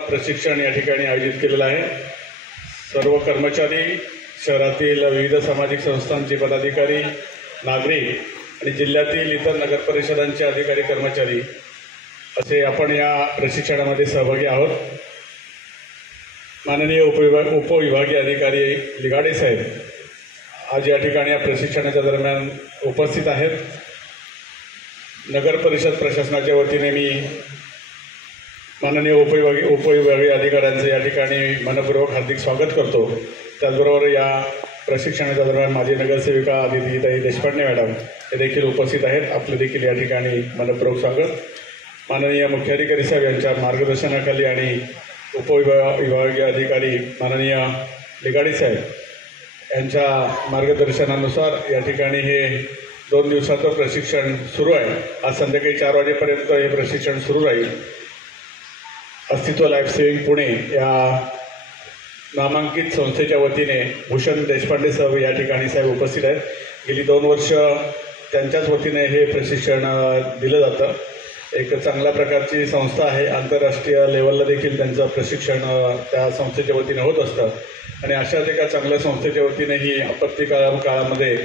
प्रशिक्षण या ठिकाणी आयोजित केलेलं आहे। सर्व कर्मचारी, शहरातील विविध सामाजिक संस्थांचे पदाधिकारी, नागरिक आणि जिल्ह्यातील इतर नगर परिषदांचे अधिकारी कर्मचारी असे आपण या प्रशिक्षणामध्ये सहभागी आहोत। माननीय उपविभागीय अधिकारी लिगाडे साहेब आज या ठिकाणी या प्रशिक्षणाच्या दरम्यान उपस्थित आहेत। नगर परिषद प्रशासनाच्या वतीने मी माननीय उपविभागीय अधिकाऱ्यांचे या ठिकाणी मनपूर्वक हार्दिक स्वागत करतो। त्याचबरोबर या प्रशिक्षणाच्या दरम्यान माझी नगरसेविका आदितीताई देशपांडे मॅडम हे देखील उपस्थित आहेत। आपले देखील या ठिकाणी मनपूर्वक स्वागत। माननीय मुख्याधिकारी साहेब यांच्या मार्गदर्शनाखाली आणि उपविभागीय अधिकारी माननीय लिगाडे साहेब यांच्या मार्गदर्शनानुसार या ठिकाणी हे 2 दिवसाचं प्रशिक्षण सुरू आहे। आज संध्याकाळी 4 वाजेपर्यंत हे प्रशिक्षण सुरू राहील। अस्तित्व लाईफ सेव्हिंग पुणे या नामांकित संस्थेच्या वतीने भूषण देशपांडे साहेब या ठिकाणी साहेब उपस्थित आहेत। गेली 2 वर्ष त्यांच्याच वतीने हे प्रशिक्षण दिलं जातं। एक चांगल्या प्रकारची संस्था आहे। आंतरराष्ट्रीय लेवलला देखील त्यांचं प्रशिक्षण त्या संस्थेच्या वतीने होत असतं आणि अशाच एका चांगल्या संस्थेच्या वतीने ही आपत्ती काळामध्ये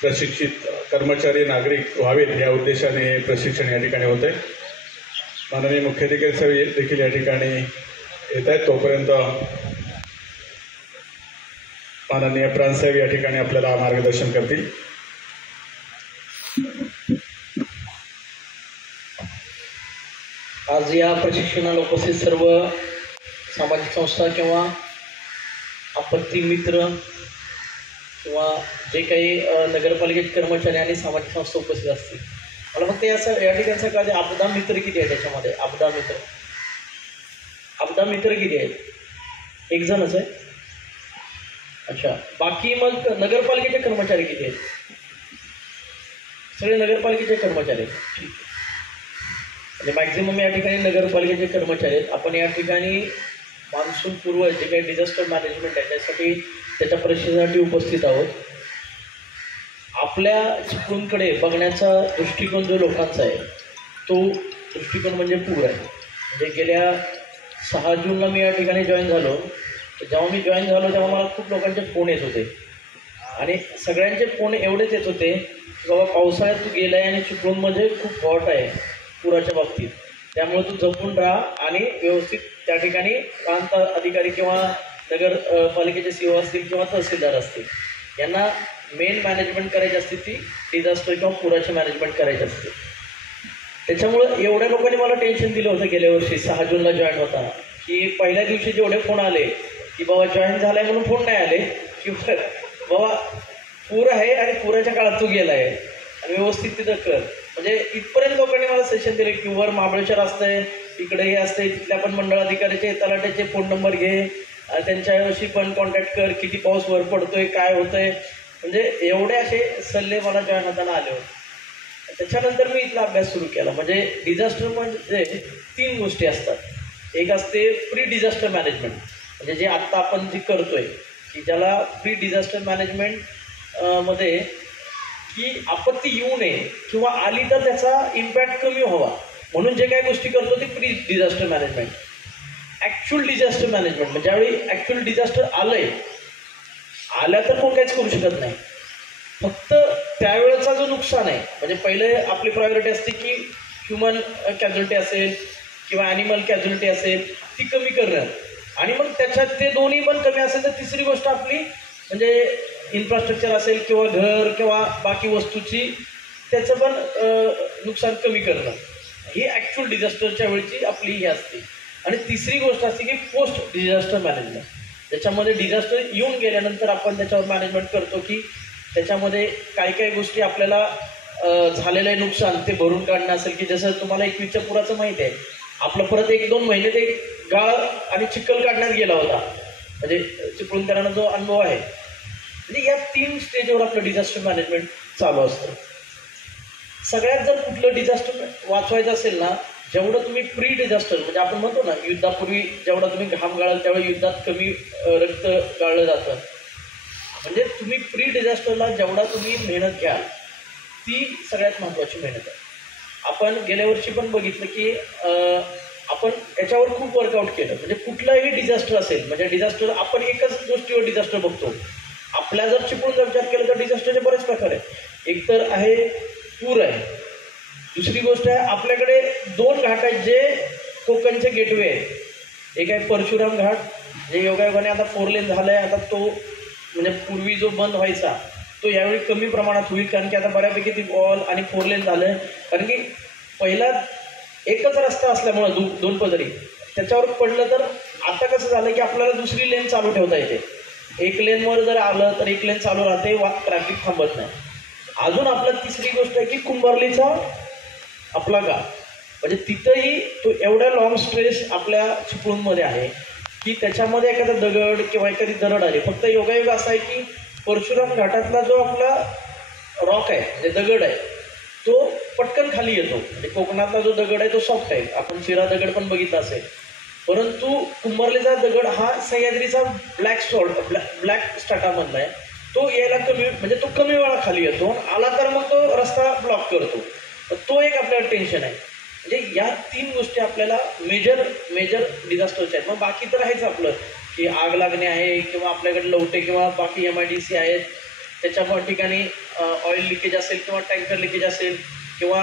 प्रशिक्षित कर्मचारी नागरिक व्हावेत या उद्देशाने हे प्रशिक्षण या ठिकाणी होते। माननीय मुख्याधिकारी साहेब देखील या ठिकाणी येत आहेत। तोपर्यंत माननीय प्रांतसाहेब या ठिकाणी आपल्याला मार्गदर्शन करतील। आज या प्रशिक्षणाला उपस्थित सर्व सामाजिक संस्था किंवा आपत्ती मित्र किंवा जे काही नगरपालिकेचे कर्मचारी आणि सामाजिक संस्था उपस्थित असतील, मला फक्त या ठिकाणचं कळते आपदा मित्र किती आहे त्याच्यामध्ये? आपदा मित्र किती आहेत? 1 जणच आहे। अच्छा, बाकी मग नगरपालिकेचे कर्मचारी किती आहेत? सगळे नगरपालिकेचे कर्मचारी आहेत। ठीक आहे, म्हणजे मॅक्झिमम या ठिकाणी नगरपालिकेचे कर्मचारी आहेत। आपण या ठिकाणी मान्सून पूर्व जे काही डिझास्टर मॅनेजमेंट आहे त्याच्या प्रशिक्षणासाठी उपस्थित आहोत। आपल्या चिपळूणकडे बघण्याचा दृष्टिकोन जो लोकांचा आहे तो दृष्टिकोन म्हणजे पूर आहे। म्हणजे गेल्या 6 जूनला मी या ठिकाणी जॉईन झालो। जेव्हा मी जॉईन झालो तेव्हा मला खूप लोकांचे फोन येत होते आणि सगळ्यांचे फोन एवढेच येत होते की बाबा पावसाळ्यात तू गेला आहे आणि चिपळूणमध्ये खूप हॉट आहे पुराच्या बाबतीत, त्यामुळे तू जपून राहा आणि व्यवस्थित त्या ठिकाणी प्रांत अधिकारी किंवा नगरपालिकेचे सीओ असतील किंवा तहसीलदार असतील यांना मेन मॅनेजमेंट करायची असते ती डिझास्टर किंवा पुराची मॅनेजमेंट करायची असते। त्याच्यामुळं एवढ्या लोकांनी मला टेन्शन दिलं होतं गेल्या वर्षी 6 जूनला जॉईन होताना की पहिल्या दिवशी जेवढे फोन आले की बाबा जॉईन झाला आहे म्हणून फोन नाही आले की बाबा पूर आहे आणि पुराच्या काळात तू गेला आहे आणि व्यवस्थित तिथं कर। म्हणजे इथपर्यंत लोकांनी मला सेशन दिले की वर महाबळेश्वर असतंय, इकडे हे असतंय, तिथल्या पण मंडळ अधिकाऱ्याचे तलाट्याचे फोन नंबर घे, त्यांच्याशी पण कॉन्टॅक्ट कर, किती पाऊस वर पडतोय, काय होतंय। म्हणजे एवढे असे सल्ले मला जॉईन होताना आले होते। त्याच्यानंतर मी इथला अभ्यास सुरू केला। म्हणजे डिझास्टर म्हणजे 3 गोष्टी असतात। एक असते प्री डिझास्टर मॅनेजमेंट, म्हणजे जे आत्ता आपण जे करतोय की ज्याला प्री डिझास्टर मॅनेजमेंट मध्ये की आपत्ती येऊ नये किंवा आली तर त्याचा इम्पॅक्ट कमी व्हावा म्हणून जे काही गोष्टी करतो ते pre disaster management. Actual disaster management म्हणजे ज्यावेळी ॲक्च्युअल डिझास्टर आल्या तर कोण काहीच करू शकत नाही, फक्त त्यावेळेचा जो नुकसान आहे म्हणजे पहिले आपली प्रायोरिटी असते की ह्युमन कॅज्युलिटी असेल किंवा ॲनिमल कॅज्युलिटी असेल ती कमी करणं आणि मग त्याच्यात ते दोन्ही पण कमी असेल तर तिसरी गोष्ट आपली म्हणजे इन्फ्रास्ट्रक्चर असेल किंवा घर किंवा बाकी वस्तूची त्याचं पण नुकसान कमी करणं ही ॲक्च्युअल डिझास्टरच्या वेळची आपली ही असते। आणि तिसरी गोष्ट असते की पोस्ट डिझास्टर मॅनेजमेंट, ज्याच्यामध्ये डिझास्टर येऊन गेल्यानंतर आपण त्याच्यावर मॅनेजमेंट करतो की त्याच्यामध्ये काही गोष्टी आपल्याला झालेलं आहे नुकसान ते भरून काढणं असेल की जसं तुम्हाला 21च्या पुराचं माहीत आहे, आपलं परत 1-2 महिने ते गाळ आणि चिखल काढण्यात गेला होता। म्हणजे चिपळूणकरांना जो अनुभव आहे म्हणजे या 3 स्टेजवर आपलं डिझास्टर मॅनेजमेंट चालू असतं। सगळ्यात जर कुठलं डिझास्टर वाचवायचं असेल ना, जेवढं तुम्ही प्री डिझास्टर म्हणजे आपण म्हणतो ना युद्धापूर्वी जेवढा तुम्ही घाम गाळाल त्यावेळी युद्धात कमी रक्त गाळलं जातं, म्हणजे तुम्ही प्री डिझास्टरला जेवढा तुम्ही मेहनत घ्याल ती सगळ्यात महत्त्वाची मेहनत आहे। आपण गेल्या वर्षी पण बघितलं की आपण याच्यावर खूप वर्कआउट केलं. म्हणजे कुठलाही डिझास्टर असेल, म्हणजे डिझास्टर आपण एकच गोष्टीवर डिझास्टर बघतो. आपल्या जर चिपळूणचा विचार केला तर डिझास्टरचे बरेच प्रकार आहेत. एक तर आहे पूर आहे, दुसरी गोष्ट आहे आपल्याकडे 2 घाट आहेत जे कोकणचे गेटवे आहेत. एक आहे परशुराम घाट, जे योगायोगाने आता 4 लेन झालं आहे. आता तो म्हणजे पूर्वी जो बंद व्हायचा तो यावेळी कमी प्रमाणात होईल, कारण की आता बऱ्यापैकी ती वॉल आणि 4 लेन झालं आहे. कारण की पहिला एकच रस्ता असल्यामुळं 2 पदरी त्याच्यावर पडलं, तर आता कसं झालं की आपल्याला दुसरी लेन चालू ठेवता येते. एक लेनवर जर आलं तर एक लेन चालू राहते, ट्रॅफिक थांबत नाही. अजून आपलं तिसरी गोष्ट आहे की कुंभारलीचा आपला गाव, म्हणजे तिथंही तो एवढा लॉंग स्ट्रेस आपल्या चिपळूणमध्ये आहे की त्याच्यामध्ये एखादा दगड किंवा एखादी दरड आली. फक्त योगायोग असा आहे की परशुराम घाटातला जो आपला रॉक आहे, म्हणजे दगड आहे, तो पटकन खाली येतो. म्हणजे कोकणातला जो दगड आहे तो सॉफ्ट आहे, आपण शिरा दगड पण बघितला असेल. परंतु कुंभारलीचा दगड हा सह्याद्रीचा ब्लॅक स्टार्टामधला आहे. तो यायला म्हणजे तो कमी वेळा खाली येतो, आला तर मग तो रस्ता ब्लॉक करतो. तो एक आपल्याला टेन्शन आहे. म्हणजे या 3 गोष्टी आपल्याला मेजर डिझास्टरच्या आहेत. मग बाकी तर आहेच आपलं की आग लागणे आहे, किंवा आपल्याकडे लवटे किंवा बाकी MIDC आहेत, त्याच्यामुळे ठिकाणी ऑइल लिकेज असेल किंवा टँकर लिकेज असेल, किंवा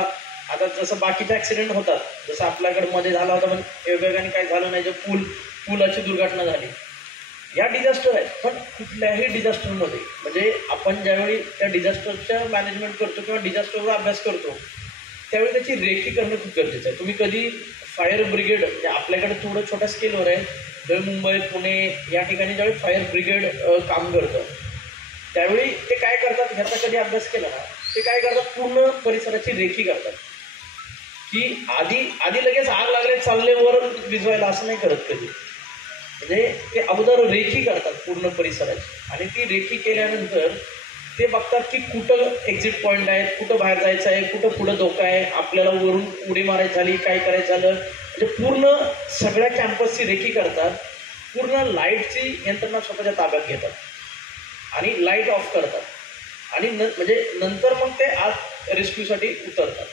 आता जसं बाकीचे ॲक्सिडेंट होतात, जसं आपल्याकडे मध्ये झाला होता पण योगायोगाने काही झालं नाही, जे पुलाची दुर्घटना झाली. या डिझास्टर आहेत. पण कुठल्याही डिझास्टरमध्ये म्हणजे आपण ज्यावेळी त्या डिझास्टरचं मॅनेजमेंट करतो किंवा डिझास्टरवर अभ्यास करतो त्यावेळी त्याची रेखी करणं खूप गरजेचं आहे. तुम्ही कधी फायर ब्रिगेड, म्हणजे आपल्याकडे थोडं छोट्या स्केलवर आहे, ज्यावेळी मुंबई पुणे या ठिकाणी ज्यावेळी फायर ब्रिगेड काम करतं त्यावेळी ते काय करतात, ह्याचा कधी अभ्यास केला ना, ते काय करतात, पूर्ण परिसराची रेखी करतात. की आधी लगेच आग लागले चालले वर विझवायला असं नाही करत कधी. म्हणजे ते अगोदर रेखी करतात पूर्ण परिसराची, आणि ती रेखी केल्यानंतर ते बघतात की कुठं एक्झिट पॉईंट आहेत, कुठं बाहेर जायचं आहे, कुठं पुढं धोका आहे, आपल्याला वरून उडी मारायची झाली, काय करायचं झालं, म्हणजे पूर्ण सगळ्या कॅम्पसची रेखी करतात. पूर्ण लाईटची यंत्रणा स्वतःच्या ताब्यात घेतात आणि लाईट ऑफ करतात, आणि म्हणजे नंतर मग ते आत रेस्क्यूसाठी उतरतात.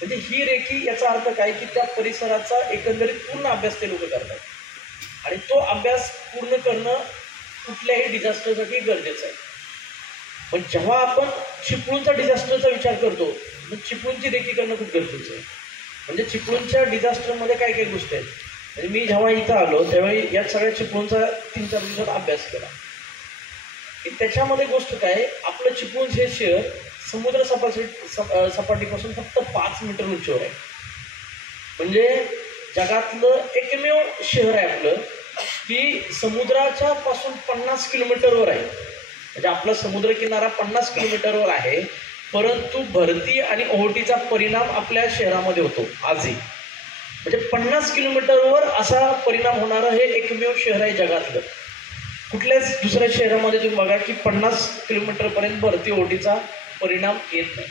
म्हणजे ही रेखी, याचा अर्थ काय की त्या परिसराचा एकंदरीत पूर्ण अभ्यास ते लोक करतात, आणि तो अभ्यास पूर्ण करणं कुठल्याही डिझास्टरसाठी गरजेचं आहे. पण जेव्हा आपण चिपळूणच्या डिझास्टरचा विचार करतो मग चिपळूणची रेखी करणं खूप गरजेचं आहे. म्हणजे चिपळूणच्या डिझास्टरमध्ये काय काही गोष्टी आहेत. म्हणजे मी जेव्हा इथं आलो त्यावेळी या सगळ्या चिपळूणचा 3-4 दिवसात अभ्यास केला की त्याच्यामध्ये गोष्ट काय, आपलं चिपळूण हे शहर समुद्र सपाटीपासून फक्त 5 मीटर उंचीवर आहे. म्हणजे जगातलं एकमेव शहर आहे आपलं की समुद्राच्या पासून 50 किलोमीटरवर आहे. म्हणजे आपला समुद्रकिनारा 50 किलोमीटरवर आहे, परंतु भरती आणि ओहोटीचा परिणाम आपल्या शहरामध्ये होतो आजही. म्हणजे 50 किलोमीटरवर असा परिणाम होणारं हे एकमेव शहर आहे जगातलं. कुठल्याच दुसऱ्या शहरामध्ये तुम्ही बघा की 50 किलोमीटरपर्यंत भरती ओहोटीचा परिणाम येत नाही.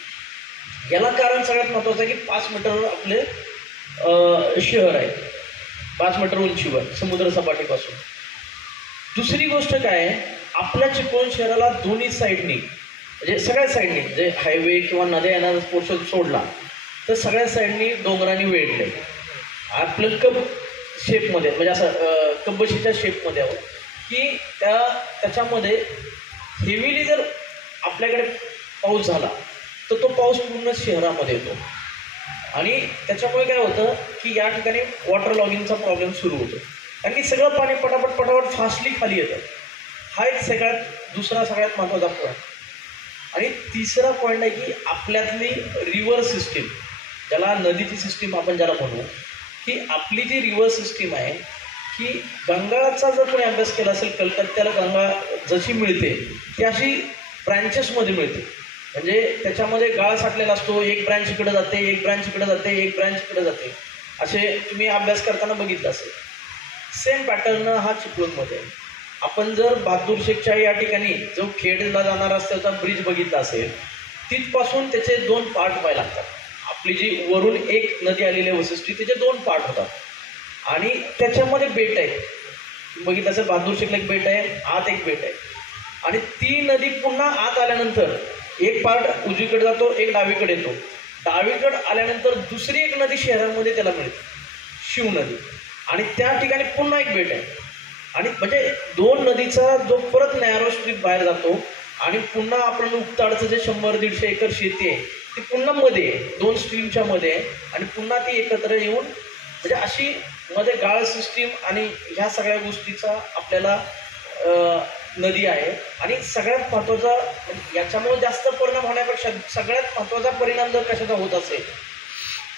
याला कारण सगळ्यात महत्त्वाचं आहे की 5 मीटरवर आपले शहर आहे, 5 मीटर उंचीवर समुद्र सपाटीपासून. दुसरी गोष्ट काय आहे, आपल्या चिपळूण शहराला दोन्ही साईडनी, म्हणजे सगळ्या साईडनी, म्हणजे हायवे किंवा नद्या येणारा पोर्शन सोडला तर सगळ्या साईडनी डोंगरांनी वेढले. आपलं कप शेपमध्ये, म्हणजे असं कब्बशीच्या शेपमध्ये आहोत की त्याच्यामध्ये हेवीली जर आपल्याकडे पाऊस झाला तर तो पाऊस पूर्ण शहरामध्ये येतो, आणि त्याच्यामुळे काय होतं की या ठिकाणी वॉटर लॉगिंगचा प्रॉब्लेम सुरू होतो, कारण की सगळं पाणी पटापट फास्टली खाली येतं. हा एक दुसरा सगळ्यात महत्त्वाचा पॉईंट. आणि तिसरा पॉईंट आहे की आपल्यातली रिव्हर सिस्टीम, ज्याला नदीची सिस्टीम आपण ज्याला म्हणू, की आपली जी रिव्हर सिस्टीम आहे की गंगाचा जर कोणी अभ्यास केला असेल, कलकत्त्याला गंगा जशी मिळते ती अशी ब्रँचेसमध्ये मिळते. म्हणजे त्याच्यामध्ये गाळ साठलेला असतो, एक ब्रँच इकडे जाते, एक ब्रँच इकडे जाते, एक ब्रँच इकडे जाते, असे तुम्ही अभ्यास करताना बघितलं असेल. सेम पॅटर्न हा चिपळूणमध्ये आहे. आपण जर बहादूर शेखच्या या ठिकाणी जो खेडला जाणारा रस्त्याचा ब्रिज बघितला असेल, तिथपासून त्याचे 2 पार्ट व्हायला लागतात. आपली जी वरून एक नदी आलेली आहे वशिष्ठी, त्याचे 2 पार्ट होतात, आणि त्याच्यामध्ये बेट आहे. बघितलं असेल बहादूर शेखला एक बेट आहे, आत एक बेट आहे, आणि ती नदी पुन्हा आत आल्यानंतर एक पार्ट उजवीकडे जातो, एक डावीकडे येतो. डावीकडे आल्यानंतर दुसरी एक नदी शहरामध्ये त्याला मिळते, शिव नदी. आणि त्या ठिकाणी पुन्हा एक बेट आहे. आणि म्हणजे दोन नदीचा जो परत नॅरो स्ट्रीप बाहेर जातो आणि पुन्हा आपण उक्ताडचं जे 100-150 एकर शेती आहे ती पुन्हा मध्ये आहे, दोन स्ट्रीमच्या मध्ये आहे आणि पुन्हा ती एकत्र येऊन म्हणजे अशी मध्ये गाळ सिस्टीम आणि ह्या सगळ्या गोष्टीचा आपल्याला नदी आहे. आणि सगळ्यात महत्त्वाचा याच्यामुळे जास्त परिणाम होण्यापेक्षा सगळ्यात महत्त्वाचा परिणाम जर कशाचा होत असेल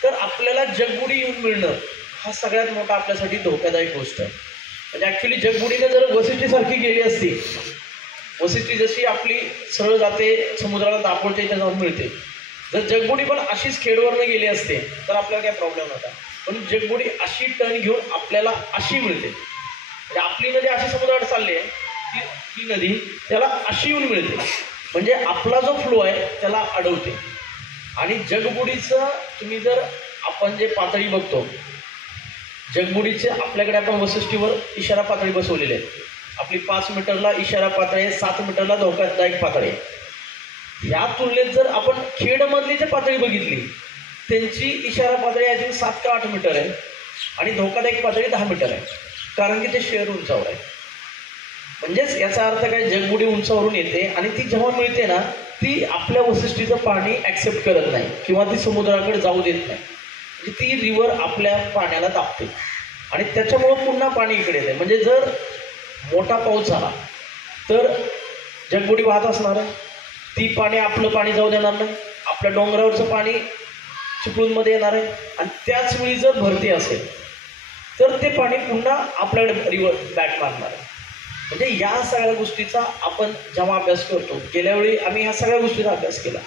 तर आपल्याला जगबुडी येऊन मिळणं हा सगळ्यात मोठा आपल्यासाठी धोकादायक गोष्ट आहे. म्हणजे ॲक्च्युली जगबुडीने जर वसिष्ठीसारखी गेली असती, वसिष्ठी जशी आपली सरळ जाते समुद्राला दापोलच्या इथे जाऊन मिळते, जर जगबुडी पण अशीच खेडवरनं गेली असते तर आपल्याला काय प्रॉब्लेम नव्हता. पण जगबुडी अशी टर्न घेऊन आपल्याला अशी मिळते. म्हणजे आपली नदी अशी समुद्रात चालली आहे ती नदी त्याला अशी येऊन मिळते. म्हणजे आपला जो फ्लो आहे त्याला अडवते. आणि जगबुडीचं तुम्ही जर आपण जे पातळी बघतो जगबुडीचे आपल्याकडे आपण वसिष्ठीवर इशारा पातळी बसवलेली आहे. आपली 5 मीटरला इशारा पातळी आहे, 7 मीटरला धोकादायक पातळी आहे. या तुलनेत जर आपण खेडमधली जी पातळी बघितली त्यांची इशारा पातळी आय थिंक 7 का 8 मीटर आहे आणि धोकादायक पातळी 10 मीटर आहे. कारण की ते शहर उंचावर आहे. म्हणजेच याचा अर्थ काय, जगबुडी उंचावरून येते आणि ती जेव्हा मिळते ना ती आपल्या वसिष्ठीचं पाणी ॲक्सेप्ट करत नाही किंवा ती समुद्राकडे जाऊ देत नाही. म्हणजे ती रिव्हर आपल्या पाण्याला दाबते आणि त्याच्यामुळं पुन्हा पाणी इकडे येते. म्हणजे जर मोठा पाऊस झाला तर जगबुडी वाहत असणार आहे, ती पाणी आपलं पाणी जाऊ देणार नाही, आपल्या डोंगरावरचं पाणी चिपळूणमध्ये येणार आहे. आणि त्याच वेळी जर भरती असेल तर ते पाणी पुन्हा आपल्याकडे रिव्हर बॅक मारणार आहे. म्हणजे या सगळ्या गोष्टीचा आपण जेव्हा अभ्यास करतो, गेल्या वेळी आम्ही ह्या सगळ्या गोष्टीचा अभ्यास केला.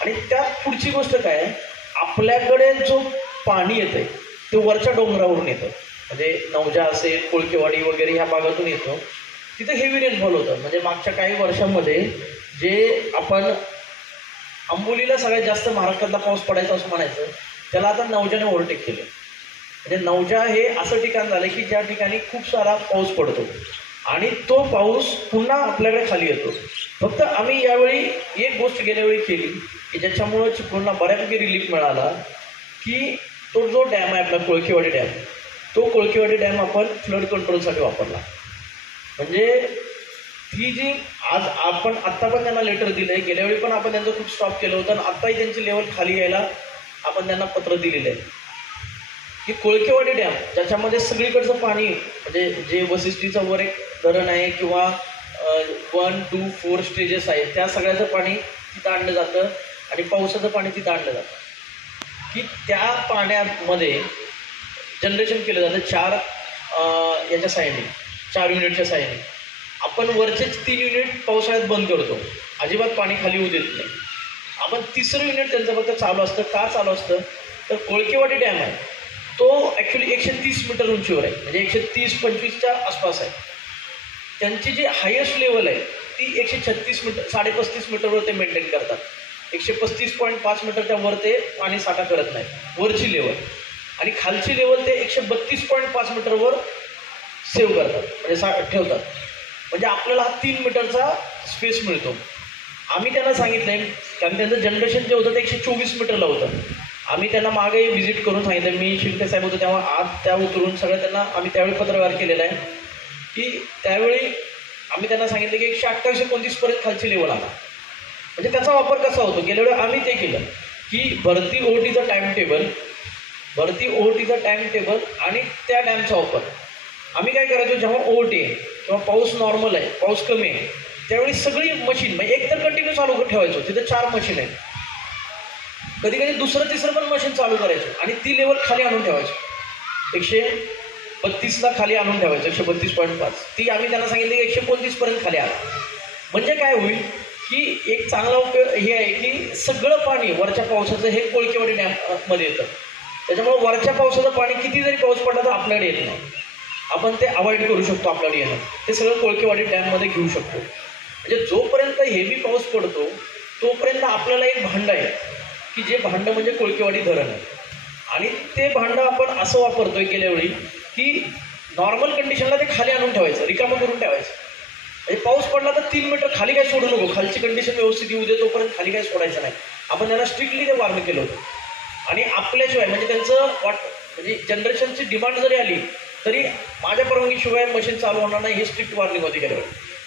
आणि त्यात पुढची गोष्ट काय आहे, आपल्याकडे जो पाणी येतं ते वरच्या डोंगरावरून येतं. म्हणजे नवजा असेल, कोळकेवाडी वगैरे ह्या भागातून येतो. तिथं हेवी रेनफॉल होतं. म्हणजे मागच्या काही वर्षांमध्ये जे आपण आंबोलीला सगळ्यात जास्त महाराष्ट्रातला पाऊस पडायचा असं म्हणायचं, त्याला आता नवजाने ओव्हरटेक केलं. म्हणजे नवजा हे असं ठिकाण झालं की ज्या ठिकाणी खूप सारा पाऊस पडतो आणि तो पाऊस पुन्हा आपल्याकडे खाली येतो. फक्त आम्ही यावेळी एक गोष्ट गेल्यावेळी केली की ज्याच्यामुळं चिपळूणला बऱ्यापैकी रिलीफ मिळाला की तो जो डॅम आहे आपला कोळकेवाडी डॅम, तो कोळकेवाडी डॅम आपण फ्लड कंट्रोलसाठी वापरला. म्हणजे ही जी आज आपण आत्ता पण त्यांना लेटर दिलं आहे, गेल्यावेळी पण आपण त्यांचं खूप स्टॉप केलं होतं आणि आत्ताही त्यांची लेवल खाली यायला आपण त्यांना पत्र दिलेलं आहे की कोळकेवाडी डॅम ज्याच्यामध्ये सगळीकडचं पाणी म्हणजे जे वसिष्ठीचं वर एक धरण आहे किंवा 1, 2, 4 स्टेजेस आहेत त्या सगळ्याचं पाणी तिथं आणलं जातं आणि पावसाचं पाणी तिथं आणलं जातं की त्या पाण्यामध्ये जनरेशन केलं जातं 4 याच्या साहाय्याने, 4 युनिटच्या साहाय्याने. आपण वरचेच 3 युनिट पावसाळ्यात बंद करतो, अजिबात पाणी खाली होऊ देत नाही. आपण 3रं युनिट त्यांचं फक्त चालू असतं. का चालू असतं तर कोळकेवाडी डॅम आहे तो ॲक्च्युली 130 मीटर उंचीवर आहे. म्हणजे 130-125च्या आसपास आहे. त्यांची जी हायेस्ट लेवल आहे ती 136 मीटर 35.5 मीटरवर ते मेंटेन करतात. 135.5 मीटरच्या वर ते पाणी साठा करत नाही वरची लेवल. आणि खालची लेवल ते 132.5 मीटरवर सेव्ह करतात म्हणजे ठेवतात. म्हणजे आपल्याला हा 3 मीटरचा स्पेस मिळतो. आम्ही त्यांना सांगितलं आहे कारण त्यांचं जनरेशन जे होतं ते 124 मीटरला होतं. आम्ही त्यांना मागे व्हिजिट करून सांगितलं, मी शिंदे साहेब होतो तेव्हा आज त्या उतरून सगळं त्यांना आम्ही त्यावेळी पत्रव्यवहार केलेला आहे की त्यावेळी आम्ही त्यांना सांगितलं की 128-29पर्यंत खालची लेवल आला. म्हणजे त्याचा वापर कसा होतो, गेल्या वेळी आम्ही ते केलं की भरती ओहोटीचं टाईम टेबल आणि त्या डॅमचा वापर. आम्ही काय करायचो, जेव्हा ओहोटी आहे किंवा पाऊस नॉर्मल आहे, पाऊस कमी आहे, त्यावेळी सगळी मशीन म्हणजे एक तर कंटिन्यू चालू ठेवायचो. तिथं 4 मशीन आहेत, कधी कधी 2रं-3रं पण मशीन चालू करायचो आणि ती लेवल खाली आणून ठेवायची. 132ला खाली आणून ठेवायचं, 132.5. ती आम्ही त्यांना सांगितलं की 129पर्यंत खाली आला. म्हणजे काय होईल की एक चांगला उपयोग हे आहे की सगळं पाणी वरच्या पावसाचं हे कोळकेवाडी डॅममध्ये येतं. त्याच्यामुळे वरच्या पावसाचं पाणी किती जरी पाऊस पडला तर आपल्याकडे येत नाही. आपण ते अवॉइड करू शकतो आपल्याकडे येणं. ते सगळं कोळकेवाडी डॅममध्ये घेऊ शकतो. म्हणजे जोपर्यंत हेवी पाऊस पडतो तोपर्यंत आपल्याला एक भांडं आहे की जे भांडं म्हणजे कोळकेवाडी धरण आहे. आणि ते भांडं आपण असं वापरतोय गेल्या वेळी की नॉर्मल कंडिशनला ते खाली आणून ठेवायचं, रिकामं करून ठेवायचं. म्हणजे पाऊस पडला तर 3 मीटर खाली काय सोडू नको, खालची कंडिशन व्यवस्थित येऊ दे तोपर्यंत खाली काय सोडायचं नाही. आपण त्यांना स्ट्रिक्टली ते वॉर्न केलं होतं. आणि आपल्याशिवाय म्हणजे त्यांचं म्हणजे जनरेशनची डिमांड जरी आली तरी माझ्या परवानगीशिवाय मशीन चालू होणार नाही, ही स्ट्रिक्ट वॉर्निंग होती गेल्यावर.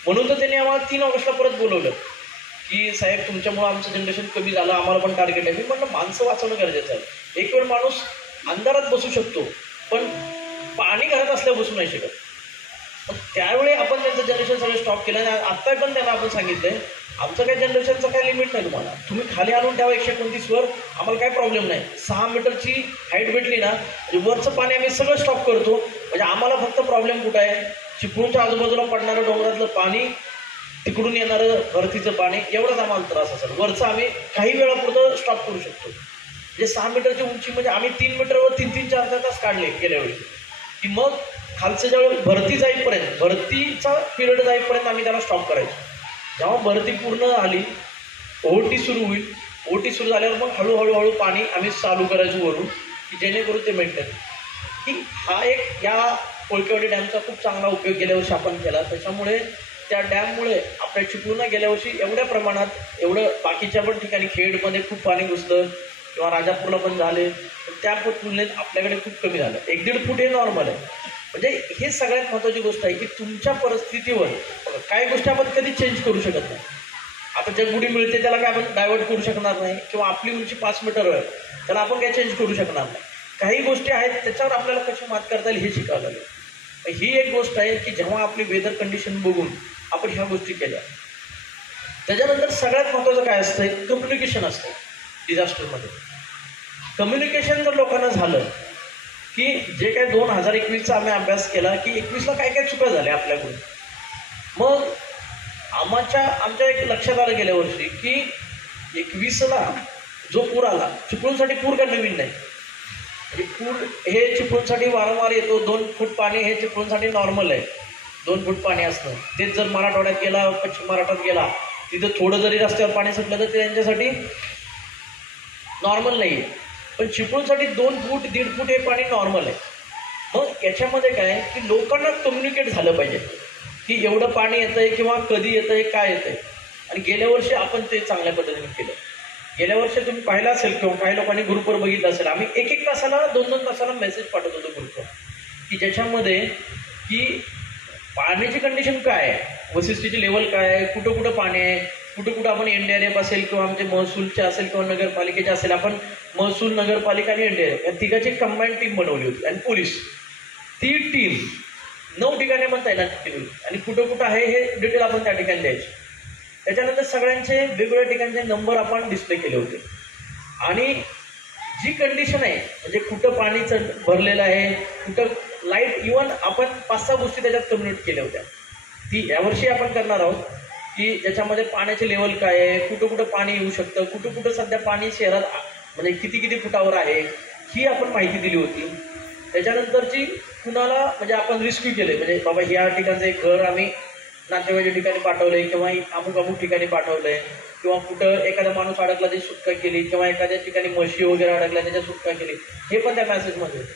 म्हणून तर त्यांनी आम्हाला 3 ऑगस्टला परत बोलवलं की साहेब तुमच्यामुळं आमचं जनरेशन कमी झालं, आम्हाला पण टार्गेट आहे. मी म्हटलं माणसं वाचवणं गरजेचं आहे. एक वेळ माणूस अंधारात बसू शकतो, पण पाणी घरात असल्यावर बसू नाही शकत. मग त्यावेळी आपण त्यांचं जनरेशन सगळं स्टॉप केलं. आणि आत्ता पण त्यांना आपण सांगितलंय आमचं काही जनरेशनचं काही लिमिट नाही, तुम्हाला तुम्ही खाली आणून ठेवा 129वर, आम्हाला काही प्रॉब्लेम नाही. 6 मीटरची हाईट भेटली ना, म्हणजे वरचं पाणी आम्ही सगळं स्टॉप करतो. म्हणजे आम्हाला फक्त प्रॉब्लेम कुठं आहे, चिपळूणच्या आजूबाजूला पडणारं डोंगरातलं पाणी, तिकडून येणारं भरतीचं पाणी, एवढाच आम्हाला त्रास असेल. वरचं आम्ही काही वेळापुरतं स्टॉप करू शकतो. म्हणजे 6 मीटरची उंची म्हणजे आम्ही 3 मीटरवर 3-3, 4-4 तास काढले गेल्या वेळी. की मग खालचं ज्यावेळी भरती जाईपर्यंत, भरतीचा पिरियड जाईपर्यंत आम्ही त्याला स्टॉप करायचो. जेव्हा भरती पूर्ण झाली, ओटी सुरू होईल, ओटी सुरू झाल्यावर मग हळूहळू पाणी आम्ही चालू करायचो वरून, की जेणेकरून ते मेंटेन. की हा एक या कोळकेवाडी डॅमचा खूप चांगला उपयोग गेल्या वर्षी आपण केला. त्याच्यामुळे त्या डॅममुळे आपल्या चिपळूणला गेल्या वर्षी एवढ्या प्रमाणात, एवढं बाकीच्या पण ठिकाणी खेडमध्ये खूप पाणी घुसलं किंवा राजापूरला पण झाले, त्या तुलनेत आपल्याकडे खूप कमी झालं. 1-1.5 फूट हे नॉर्मल आहे. म्हणजे हे सगळ्यात महत्त्वाची गोष्ट आहे की तुमच्या परिस्थितीवर काही गोष्टी आपण कधी चेंज करू शकत नाही. आता जगबुडी मिळते त्याला काय आपण डायव्हर्ट करू शकणार नाही, किंवा आपली उंची 5 मीटर आहे त्याला आपण काय चेंज करू शकणार नाही. काही गोष्टी आहेत त्याच्यावर आपल्याला कशी मात करता येईल हे शिकावं लागेल. ही एक गोष्ट आहे की जेव्हा आपली वेदर कंडिशन बघून आपण ह्या गोष्टी केल्या. त्याच्यानंतर सगळ्यात महत्त्वाचं काय असतंय, कम्युनिकेशन असतं डिझास्टरमध्ये. कम्युनिकेशन जर लोकांना झालं की जे काय 2021चा आम्ही अभ्यास केला की 21ला काय काय चुका झाल्या आपल्याकडून, मग आमच्या एक लक्षात आलं गेल्या वर्षी की 21ला जो पूर आला, चिपळूणसाठी पूर काय नवीन नाही. म्हणजे पूर हे चिपळूणसाठी वारंवार येतो. 2 फूट पाणी हे चिपळूणसाठी नॉर्मल आहे. 2 फूट पाणी असणं, तेच जर मराठवाड्यात गेला, पश्चिम महाराष्ट्रात गेला, तिथं थोडं जरी रस्त्यावर पाणी सुटलं तर ते त्यांच्यासाठी नॉर्मल नाही आहे. पण चिपळूणसाठी 2 फूट 1.5 फूट हे पाणी नॉर्मल आहे. मग याच्यामध्ये काय की लोकांना कम्युनिकेट झालं पाहिजे की एवढं पाणी येतं आहे किंवा कधी येतं आहे, काय येतं आहे. आणि गेल्या वर्षी आपण ते चांगल्या पद्धतीने केलं. गेल्या वर्षी तुम्ही पाहिलं असेल किंवा काही लोकांनी ग्रुपवर बघितलं असेल, आम्ही 1-1 तासाला 2-2 तासाला मेसेज पाठवत होतो ग्रुपवर, की ज्याच्यामध्ये की पाण्याची कंडिशन काय आहे, वसिष्ठीची लेवल काय आहे, कुठं कुठं पाणी आहे, कुठं कुठं आपण NDRF असेल किंवा आमचे महसूलचे असेल किंवा नगरपालिकेचे असेल, आपण महसूल, नगरपालिका आणि NDRF या तिघाची कंबाईंड टीम बनवली होती. आणि पोलीस, ती टीम 9 ठिकाणी पण तैनात केली होती. आणि कुठं कुठं आहे हे डिटेल आपण त्या ठिकाणी द्यायचे. त्याच्यानंतर सगळ्यांचे वेगवेगळ्या ठिकाणचे नंबर आपण डिस्प्ले केले होते. आणि जी कंडिशन आहे म्हणजे कुठं पाणी भरलेलं आहे, कुठं लाईट, इव्हन आपण 5-6 गोष्टी त्याच्यात कम्युनिकेट केल्या होत्या. ती यावर्षी आपण करणार आहोत की ज्याच्यामध्ये पाण्याचे लेवल काय आहे, कुठं कुठं पाणी येऊ शकतं, कुठं कुठं सध्या पाणी शहरात म्हणजे किती फुटावर आहे, ही आपण माहिती दिली होती. त्याच्यानंतरची कुणाला म्हणजे आपण रिस्क्यू केले, म्हणजे बाबा ह्या ठिकाणचं एक घर आम्ही नातेवाईच्या ठिकाणी पाठवलं आहे किंवा अमुक ठिकाणी पाठवलं आहे, किंवा कुठं एखादा माणूस अडकला त्याची सुटका केली, किंवा एखाद्या ठिकाणी म्हशी वगैरे अडकल्या त्याच्या सुटका केली, हे पण त्या मॅसेजमध्ये होते.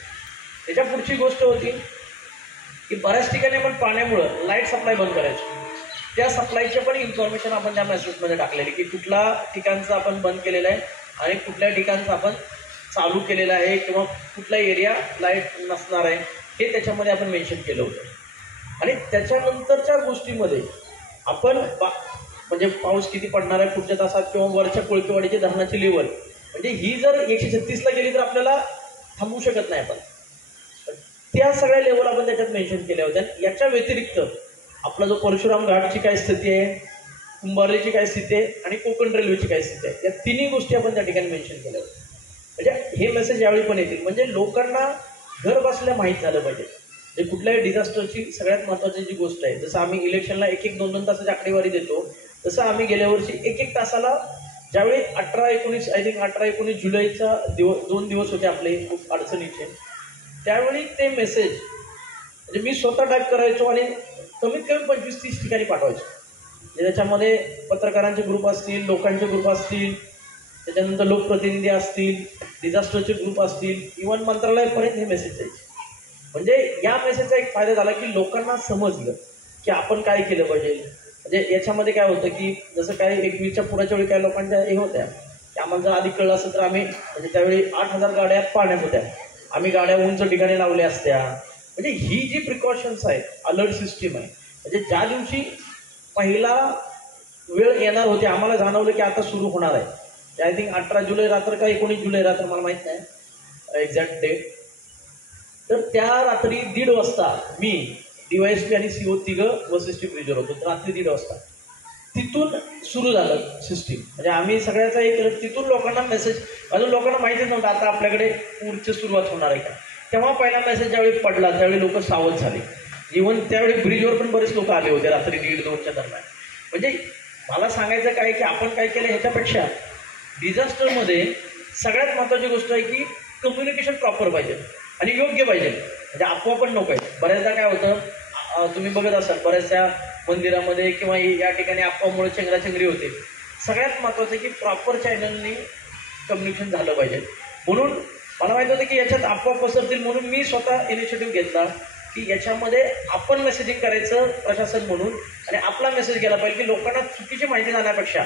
त्याच्या पुढची गोष्ट होती की बऱ्याच ठिकाणी आपण पाण्यामुळं लाईट सप्लाय बंद करायचो. त्या सप्लायचे पण इन्फॉर्मेशन आपण त्या मेसेजमध्ये टाकलेली की कुठल्या ठिकाणचं आपण बंद केलेलं आहे आणि कुठल्या ठिकाणचं आपण चालू केलेलं आहे, किंवा कुठला एरिया लाईट नसणार आहे हे त्याच्यामध्ये आपण मेन्शन केलं होतं. आणि त्याच्यानंतरच्या गोष्टीमध्ये आपण म्हणजे पाऊस किती पडणार आहे पुढच्या तासात, किंवा वरच्या कोळकेवाडीची धरणाची लेवल, म्हणजे ही जर 136ला गेली तर आपल्याला थांबवू शकत नाही आपण. त्या सगळ्या लेवल आपण त्याच्यात मेन्शन केल्या होत्या. याच्या व्यतिरिक्त आपला जो परशुराम घाटची काय स्थिती आहे, कुंभारलीची काय स्थिती आहे आणि कोकण रेल्वेची काय स्थिती आहे, या तिन्ही गोष्टी आपण त्या ठिकाणी मेन्शन केल्या होत्या. म्हणजे हे मेसेज यावेळी पण येतील, म्हणजे लोकांना घर बसल्या माहीत झालं पाहिजे. हे कुठल्याही डिझास्टरची सगळ्यात महत्त्वाची जी गोष्ट आहे, जसं आम्ही इलेक्शनला 1-1, 2-2 तासाची आकडेवारी देतो, तसं आम्ही गेल्या वर्षी 1-1 तासाला, ज्यावेळी 18-19 आय थिंक 18-19 जुलैचा 2 दिवस होते आपले खूप अडचणीचे, त्यावेळी ते मेसेज म्हणजे मी स्वतः टाईप करायचो आणि कमीत कमी 25-30 ठिकाणी पाठवायचो. त्याच्यामध्ये पत्रकारांचे ग्रुप असतील, लोकांचे ग्रुप असतील, त्याच्यानंतर लोकप्रतिनिधी असतील, डिझास्टरचे ग्रुप असतील, इव्हन मंत्रालयापर्यंत हे मेसेज द्यायचे. म्हणजे या मेसेजचा एक फायदा झाला की लोकांना समजलं की आपण काय केलं पाहिजे. म्हणजे याच्यामध्ये काय होतं की जसं काय 21च्या पुराच्या वेळी काय लोकांच्या हे होत्या की आम्हाला जर आधी कळलं असं तर आम्ही म्हणजे त्यावेळी 8,000 गाड्या पाण्यात होत्या, आम्ही गाड्या उंच ठिकाणी लावल्या असत्या, म्हणजे ही जी प्रिकॉशन्स आहे, अलर्ट सिस्टीम आहे, म्हणजे ज्या दिवशी पहिला वेळ येणार होती आम्हाला जाणवलं की आता सुरू होणार आहे, आय थिंक 18 जुलै रात्र का 19 जुलै रात्र, मला माहीत नाही एक्झॅक्ट डेट. तर त्या रात्री 1:30 वाजता मी DYSP आणि CO तिघं वसिष्ठी ब्रिजवर होतो. रात्री 1:30 वाजता तिथून सुरू झालं सिस्टीम. म्हणजे आम्ही सगळ्याचा एक केलं, तिथून लोकांना मेसेज, अजून लोकांना माहितीच नव्हतं आता आपल्याकडे पूरची सुरुवात होणार आहे का. तेव्हा पहिला मेसेज ज्यावेळी पडला त्यावेळी लोक सावध झाले. इव्हन त्यावेळी ब्रिजवर पण बरेच लोक आले होते रात्री 1:30-2च्या दरम्यान. म्हणजे मला सांगायचं काय की आपण काय केलं ह्याच्यापेक्षा डिझास्टरमध्ये सगळ्यात महत्त्वाची गोष्ट आहे की कम्युनिकेशन प्रॉपर पाहिजे आणि योग्य पाहिजे. म्हणजे अफवा पण नको आहे. बऱ्याचदा काय होतं, तुम्ही बघत असाल बऱ्याचशा मंदिरामध्ये किंवा या ठिकाणी अफवामुळे चेंगराचेंगरी होते. सगळ्यात महत्त्वाचं आहे की प्रॉपर चॅनलनी कम्युनिकेशन झालं पाहिजे. म्हणून मला माहिती होतं की याच्यात अफवा पसरतील, म्हणून मी स्वतः इनिशिएटिव्ह घेतला की याच्यामध्ये आपण मेसेजिंग करायचं प्रशासन म्हणून, आणि आपला मेसेज गेला पाहिजे की लोकांना चुकीची माहिती जाण्यापेक्षा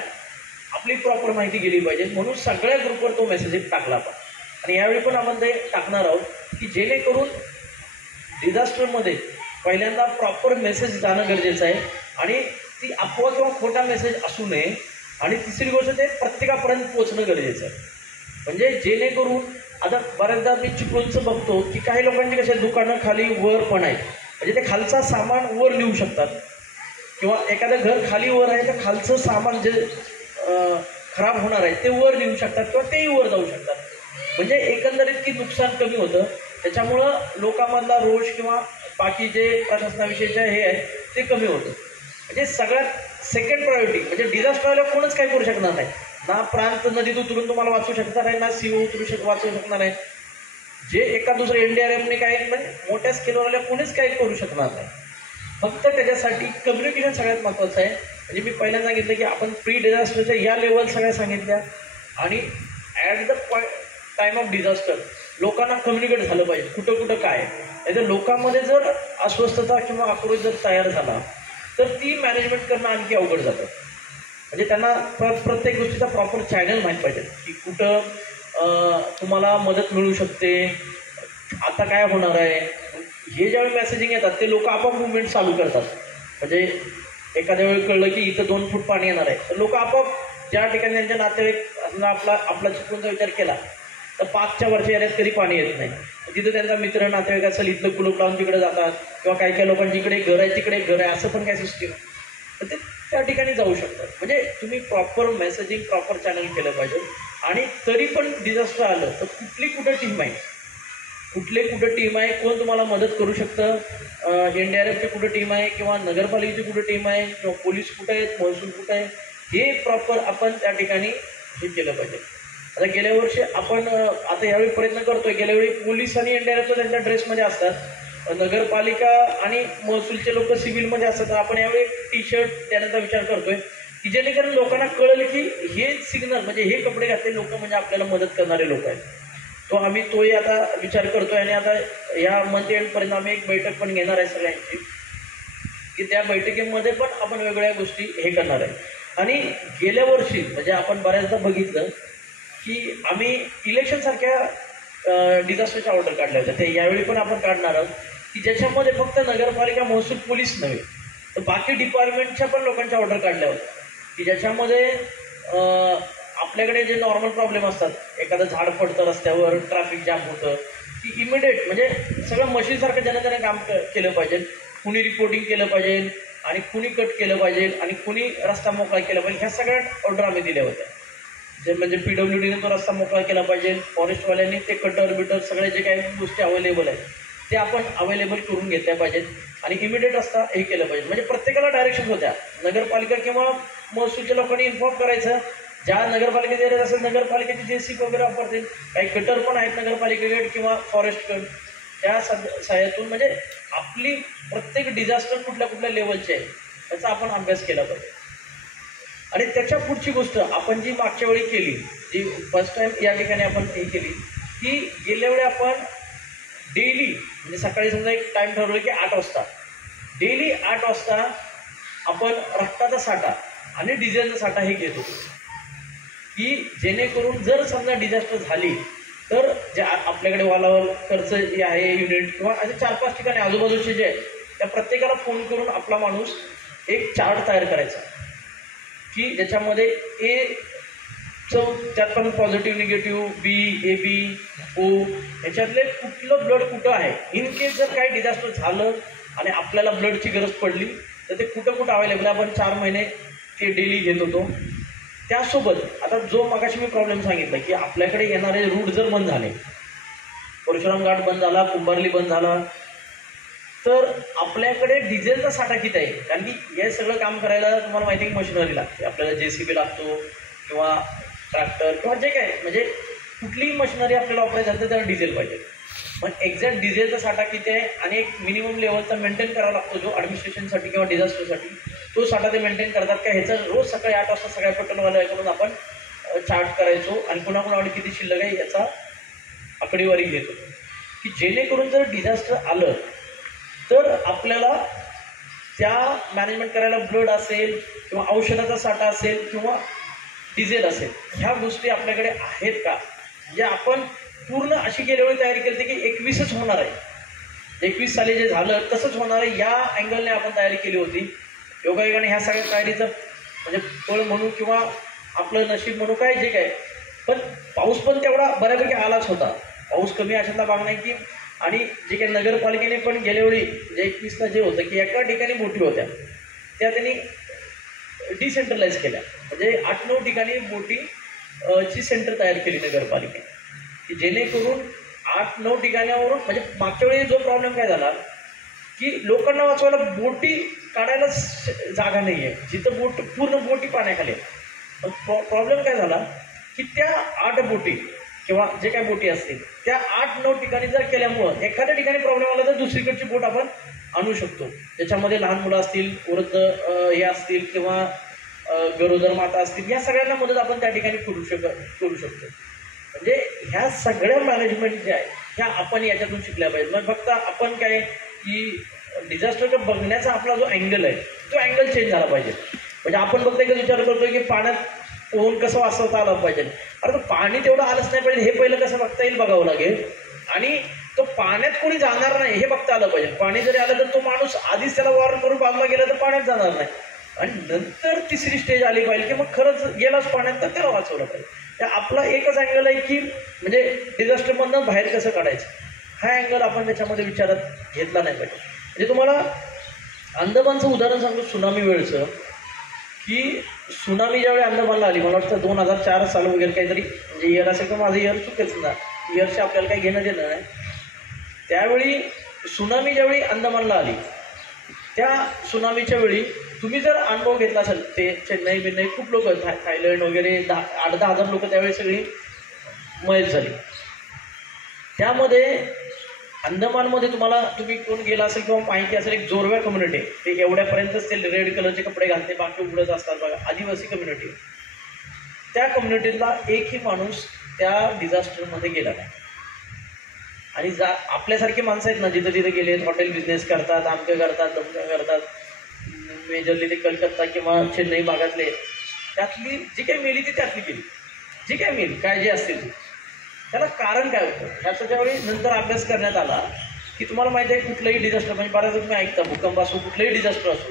आपली प्रॉपर माहिती गेली पाहिजे. म्हणून सगळ्या ग्रुपवर तो मेसेजिंग टाकला आपण, आणि यावेळी पण आपण ते टाकणार आहोत की जेणेकरून डिझास्टरमध्ये पहिल्यांदा प्रॉपर मेसेज जाणं गरजेचं आहे, आणि ती अफवा किंवा खोटा मेसेज असू नये. आणि तिसरी गोष्ट ते प्रत्येकापर्यंत पोहोचणं गरजेचं आहे. म्हणजे जेणेकरून आता बऱ्याचदा मी चिपळूणचं बघतो की काही लोकांची कसे दुकानं खाली वर पण आहेत, म्हणजे ते खालचा सामान वर नेऊ शकतात, किंवा एखादं घर खाली वर आहे तर खालचं सामान जे खराब होणार आहे ते वर नेऊ शकतात किंवा तेही वर जाऊ शकतात. म्हणजे एकंदरीत की नुकसान कमी होतं. त्याच्यामुळं लोकांमधला रोष किंवा बाकी जे प्रशासनाविषयीचे हे आहे ते कमी होतं. म्हणजे सगळ्यात सेकंड प्रायोरिटी म्हणजे डिझास्टर आल्यावर कोणच काही करू शकणार नाही. ना प्रांत नदीत उतरून तुम्हाला वाचू शकणार आहे, ना CO उतरू वाचू शकणार आहे. जे एका दुसऱ्या NDRFने काही म्हणजे मोठ्या स्केलवर आल्या कोणीच काही करू शकणार नाही. फक्त त्याच्यासाठी कम्युनिकेशन सगळ्यात महत्त्वाचं आहे. म्हणजे मी पहिल्यांदा सांगितलं की आपण प्री डिझास्टरच्या या लेवल सगळ्या सांगितल्या, आणि at the time of disaster लोकांना कम्युनिकेट झालं पाहिजे कुठं कुठं काय. तर लोकांमध्ये जर अस्वस्थता किंवा आक्रोश जर तयार झाला तर ती मॅनेजमेंट करणं आणखी अवघड जातं. म्हणजे त्यांना प्रत्येक गोष्टीचा प्रॉपर चॅनल माहीत पाहिजे की कुठं तुम्हाला मदत मिळू शकते, आता काय होणार आहे. हे ज्यावेळी मेसेजिंग येतात ते लोक आपोआप मुवमेंट चालू करतात. म्हणजे एखाद्या वेळी कळलं की इथं 2 फूट पाणी येणार आहे तर लोक आपोआप ज्या ठिकाणी त्यांच्या नातेवाईक आपला चिपळूणचा विचार केला तर 5च्या वरच्या एरियात कधी पाणी येत नाही. तिथं त्यांचा मित्र नातेवाईक असेल, इथलं कुलूप लावून तिकडे जातात, किंवा काही काही लोकांची इकडे घर आहे तिकडे घर आहे, असं पण काय सिस्टीम तर ते त्या ठिकाणी जाऊ शकतात. म्हणजे तुम्ही प्रॉपर मेसेजिंग प्रॉपर चॅनल केलं पाहिजे. आणि तरी पण डिझास्टर आलं तर कुठली कुठं टीम आहे, कुठं टीम आहे, कोण तुम्हाला मदत करू शकतं, NDRFची कुठं टीम आहे, किंवा नगरपालिकेची कुठं टीम आहे, किंवा पोलीस कुठं आहेत, महसूल कुठं आहे, हे प्रॉपर आपण त्या ठिकाणी हे केलं पाहिजे. आता गेल्या वर्षी आपण आता यावेळी प्रयत्न करतोय, गेल्या वेळी पोलीस आणि NDRF त्यांच्या ड्रेसमध्ये असतात, नगरपालिका आणि महसूलचे लोक सिव्हिलमध्ये असतात. तर आपण यावेळी T-शर्ट देण्याचा विचार करतोय की जेणेकरून लोकांना कळेल की हे सिग्नल म्हणजे हे कपडे घातले लोक म्हणजे आपल्याला मदत करणारे लोक आहेत. आम्ही तोही आता विचार करतोय, आणि आता या मंथ एंडपर्यंत आम्ही एक बैठक पण घेणार आहे सगळ्यांची, की त्या बैठकीमध्ये पण आपण वेगवेगळ्या गोष्टी हे करणार आहे. आणि गेल्या वर्षी म्हणजे आपण बऱ्याचदा बघितलं की आम्ही इलेक्शनसारख्या डिझास्टरच्या ऑर्डर काढल्या होत्या, ते यावेळी पण आपण काढणार आहोत की ज्याच्यामध्ये फक्त नगरपालिका महसूल पोलीस नव्हे तर बाकी डिपार्टमेंटच्या पण लोकांच्या ऑर्डर काढल्या होत्या, की ज्याच्यामध्ये आपल्याकडे जे नॉर्मल प्रॉब्लेम असतात, एखादं झाड पडतं रस्त्यावर, ट्रॅफिक जाम होतं, की इमिडिएट म्हणजे सगळं मशीनसारखं ज्यानं काम केलं पाहिजे, कुणी रिपोर्टिंग केलं पाहिजे, आणि कुणी कट केलं पाहिजे, आणि कुणी रस्ता मोकळा केला पाहिजे, ह्या सगळ्या ऑर्डर आम्ही दिल्या होत्या. जे म्हणजे PWDने तो रस्ता मोकळा केला पाहिजे, फॉरेस्टवाल्यांनी ते कटर बिटर सगळे जे काही गोष्टी अवेलेबल आहेत ते आपण अवेलेबल करून घेतल्या पाहिजेत, आणि इमिडिएट रस्ता हे केलं पाहिजे. म्हणजे प्रत्येकाला डायरेक्शन होत्या. नगरपालिका किंवा महसूलच्या लोकांनी इन्फॉर्म करायचं, ज्या नगरपालिकेचे एरियात असेल नगरपालिकेचे JCB वगैरे वापरतील, काही कटर पण आहेत नगरपालिकेकडे किंवा फॉरेस्टकडे, त्या सहाय्यातून म्हणजे आपली प्रत्येक डिझास्टर कुठल्या कुठल्या लेवलचे आहे त्याचा आपण अभ्यास केला पाहिजे. आणि त्याच्या पुढची गोष्ट आपण जी मागच्या वेळी केली, जी फर्स्ट टाईम या ठिकाणी आपण हे केली, की गेल्या वेळी आपण डेली म्हणजे सकाळी समजा एक टाईम ठरवलं की 8 वाजता, डेली 8 वाजता आपण रक्ताचा साठा आणि डिझेलचा साठा हे घेत होतो, की जेणेकरून जर समजा डिझास्टर झाली तर जे आपल्याकडे वालावर खर्च जे आहे युनिट किंवा असे 4-5 ठिकाणी आजूबाजूचे जे आहे त्या प्रत्येकाला फोन करून आपला माणूस एक चार्ट तयार करायचा की ज्याच्यामध्ये त्यात पण positive negative B, AB, O याच्यातले कुठलं ब्लड कुठं आहे. इन केस जर काही डिझास्टर झालं आणि आपल्याला ब्लडची गरज पडली तर ते कुठं कुठं अवेलेबल आहे. आपण 4 महिने ते डेली घेत होतो. त्यासोबत आता जो मगाशी मी प्रॉब्लेम सांगितला की आपल्याकडे येणारे रूट जर बंद झाले, परशुराम घाट बंद झाला, कुंभारली बंद झाला, तर आपल्याकडे डिझेलचा साठा किती आहे. कारण की हे सगळं काम करायला तुम्हाला माहिती आहे की मशिनरी लागते. आपल्याला JCB लागतो किंवा ट्रॅक्टर किंवा जे काय म्हणजे कुठलीही मशिनरी आपल्याला वापरायची असेल तर त्याला डिझेल पाहिजे. पण एक्झॅक्ट डिझेलचा साठा किती आहे आणि एक मिनिमम लेवलचा मेंटेन करावा लागतो जो ॲडमिनिस्ट्रेशनसाठी किंवा डिझास्टरसाठी. तो साठा ते मेंटेन करतात का ह्याचा रोज सकाळी 8 वाजता सगळ्या पटलवाल्याकडून आपण चार्ट करायचो आणि कुणाकुणाकडे किती शिल्लक आहे याचा आकडेवारी घेत होतो की जेणेकरून जर डिझास्टर आलं तर आपल्याला त्या मॅनेजमेंट करायला ब्लड असेल किंवा औषधाचा साठा असेल किंवा डिझेल असेल, ह्या गोष्टी आपल्याकडे आहेत का. म्हणजे आपण पूर्ण अशी गेल्या वेळी तयारी केली की 21च होणार आहे, 21 साली जे झालं तसंच होणार आहे या अँगलने आपण तयारी केली होती. योगायोगाने ह्या सगळ्या तयारीचं म्हणजे फळ म्हणू किंवा आपलं नशीब म्हणू काय जे काय, पण पाऊस पण तेवढा बऱ्यापैकी आलाच होता. पाऊस कमी अशातला भाग नाही की. आणि जे काही नगरपालिकेने पण गेल्या वेळी जे 21ला जे होतं की एका ठिकाणी बोटी होत्या त्या त्यांनी डिसेंट्रलाइज केल्या. म्हणजे 8-9 ठिकाणी बोटिंगची सेंटर तयार केली नगरपालिकेने की जेणेकरून 8-9 ठिकाणावरून म्हणजे मागच्या वेळी जो प्रॉब्लेम काय झाला की लोकांना वाचवायला बोटी काढायला जागा नाही आहे. जिथं बोट पूर्ण बोटी पाण्याखाली आहे. प्रॉब्लेम काय झाला की त्या 8 बोटी किंवा जे काही बोटी असतील त्या 8-9 ठिकाणी जर केल्यामुळं एखाद्या ठिकाणी प्रॉब्लेम आला तर दुसरीकडची बोट आपण आणू शकतो. त्याच्यामध्ये लहान मुलं असतील, वृद्ध हे असतील किंवा गरोदर माता असतील, या सगळ्यांना मदत आपण त्या ठिकाणी करू शकतो. म्हणजे ह्या सगळ्या मॅनेजमेंट ज्या आहे ह्या आपण याच्यातून शिकल्या पाहिजेत. मग फक्त आपण काय की डिझास्टरचा बघण्याचा आपला जो अँगल आहे तो अँगल चेंज झाला पाहिजे. म्हणजे आपण फक्त एकच विचार करतो की पाण्यात पोहून कसं वाचवता आलं पाहिजे. अरे तो पाणी तेवढं आलंच नाही पाहिजे हे पहिलं कसं बघता येईल बघावं लागेल. आणि तो पाण्यात कोणी जाणार नाही हे बघता आलं पाहिजे. पाणी जरी आलं तर तो माणूस आधीच त्याला वॉर्न करून बाजूला गेला तर पाण्यात जाणार नाही. आणि नंतर तिसरी स्टेज आली पाहिजे की मग खरंच गेलाच पाण्यात तर त्याला वाचवलं पाहिजे. आपला एकच अँगल आहे की म्हणजे डिझास्टरमधनं बाहेर कसं काढायचं हा अँगल आपण त्याच्यामध्ये विचारात घेतला नाही पाहिजे. म्हणजे तुम्हाला अंदमानचं उदाहरण सांगतो सुनामी वेळचं की सुनामी ज्यावेळी अंदमानला आली, मला वाटतं 2004 साल वगैरे काहीतरी म्हणजे इयर असेल तर माझं इयर चुकेच ना, इयरशी आपल्याला काही घेणं देणं नाही. त्यावेळी सुनामी ज्यावेळी अंदमानला आली त्या सुनामीच्या वेळी तुम्ही जर अनुभव घेतला असेल ते चेन्नई बिन्नई खूप लोक थायलंड वगैरे 8-10 हजार लोक त्यावेळी सगळी मयत झाली. त्यामध्ये अंदमानमध्ये तुम्ही कोण गेला असेल किंवा माहिती असेल एक जोरव्या कम्युनिटी, ते एवढ्यापर्यंतच ते रेड कलरचे कपडे घालते बाकी उघडच असतात बघा, आदिवासी कम्युनिटी. त्या कम्युनिटीतला एकही माणूस त्या डिझास्टरमध्ये गेला नाही. आणि आपल्यासारखी माणसं आहेत ना जिथं तिथे गेले हॉटेल बिझनेस करतात, आमकं करतात तमकं करतात, मेजरली ते कलकत्ता किंवा चेन्नई भागातले, त्यातली जी काही मेली ती त्यातली गेली, जी काय मेली काय जे असतील ती. त्याला कारण काय होतं ह्याचा ज्यावेळी नंतर अभ्यास करण्यात आला की तुम्हाला माहिती आहे कुठलंही डिझास्टर म्हणजे बऱ्याच तुम्ही ऐकता भूकंप असो कुठलंही डिझास्टर असो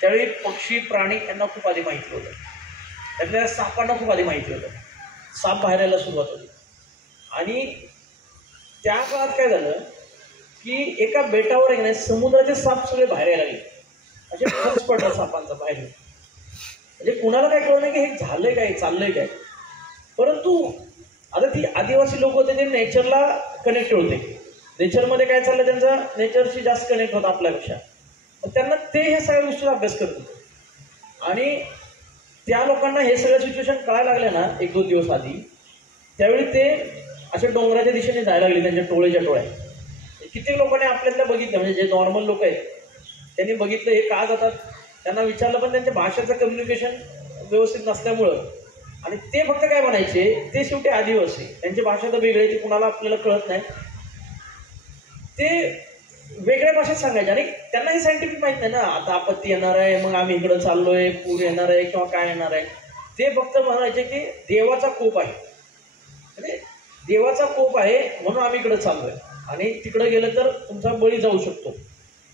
त्यावेळी पक्षी प्राणी यांना खूप आधी माहिती होतं. त्यातल्या सापांना खूप आधी माहिती होतं. साप बाहेर यायला सुरुवात होती. आणि त्या काळात काय झालं की एका बेटावर एक नाही समुद्राचे साप सगळे बाहेर यायला लागले. असे खर्च पडला सापांचा बाहेर. म्हणजे कुणाला काय कळलं नाही की हे झालंय काय चाललंय काय. परंतु आता ती आदिवासी लोक होते ते नेचरला कनेक्ट होते. नेचरमध्ये काय चाललं त्यांचा नेचरशी जास्त कनेक्ट होता आपल्यापेक्षा. त्यांना ते हे सगळ्या गोष्टीचा अभ्यास करत होते. आणि त्या लोकांना हे सगळं सिच्युएशन कळायला लागले ना 1-2 दिवस आधी, त्यावेळी ते असे डोंगराच्या दिशेने जायला लागले त्यांच्या टोळेच्या टोळ्या. कित्येक लोकांनी आपल्यातल्या बघितलं म्हणजे जे नॉर्मल लोक आहेत त्यांनी बघितलं हे का जातात. त्यांना विचारलं पण त्यांच्या भाषेचं कम्युनिकेशन व्यवस्थित नसल्यामुळं आणि ते फक्त काय म्हणायचे ते शेवटी आदिवासी त्यांची भाषा तर वेगळी ती कुणाला आपल्याला कळत नाही. ते वेगळ्या भाषेत सांगायचे आणि त्यांना हे सायंटिफिक माहीत नाही ना आता आपत्ती येणार आहे मग आम्ही इकडं चाललोय पूर येणार आहे किंवा काय येणार आहे. ते फक्त म्हणायचे की देवाचा कोप आहे. म्हणजे देवाचा कोप आहे म्हणून आम्ही इकडे चाललोय आणि तिकडे गेलं तर तुमचा बळी जाऊ शकतो,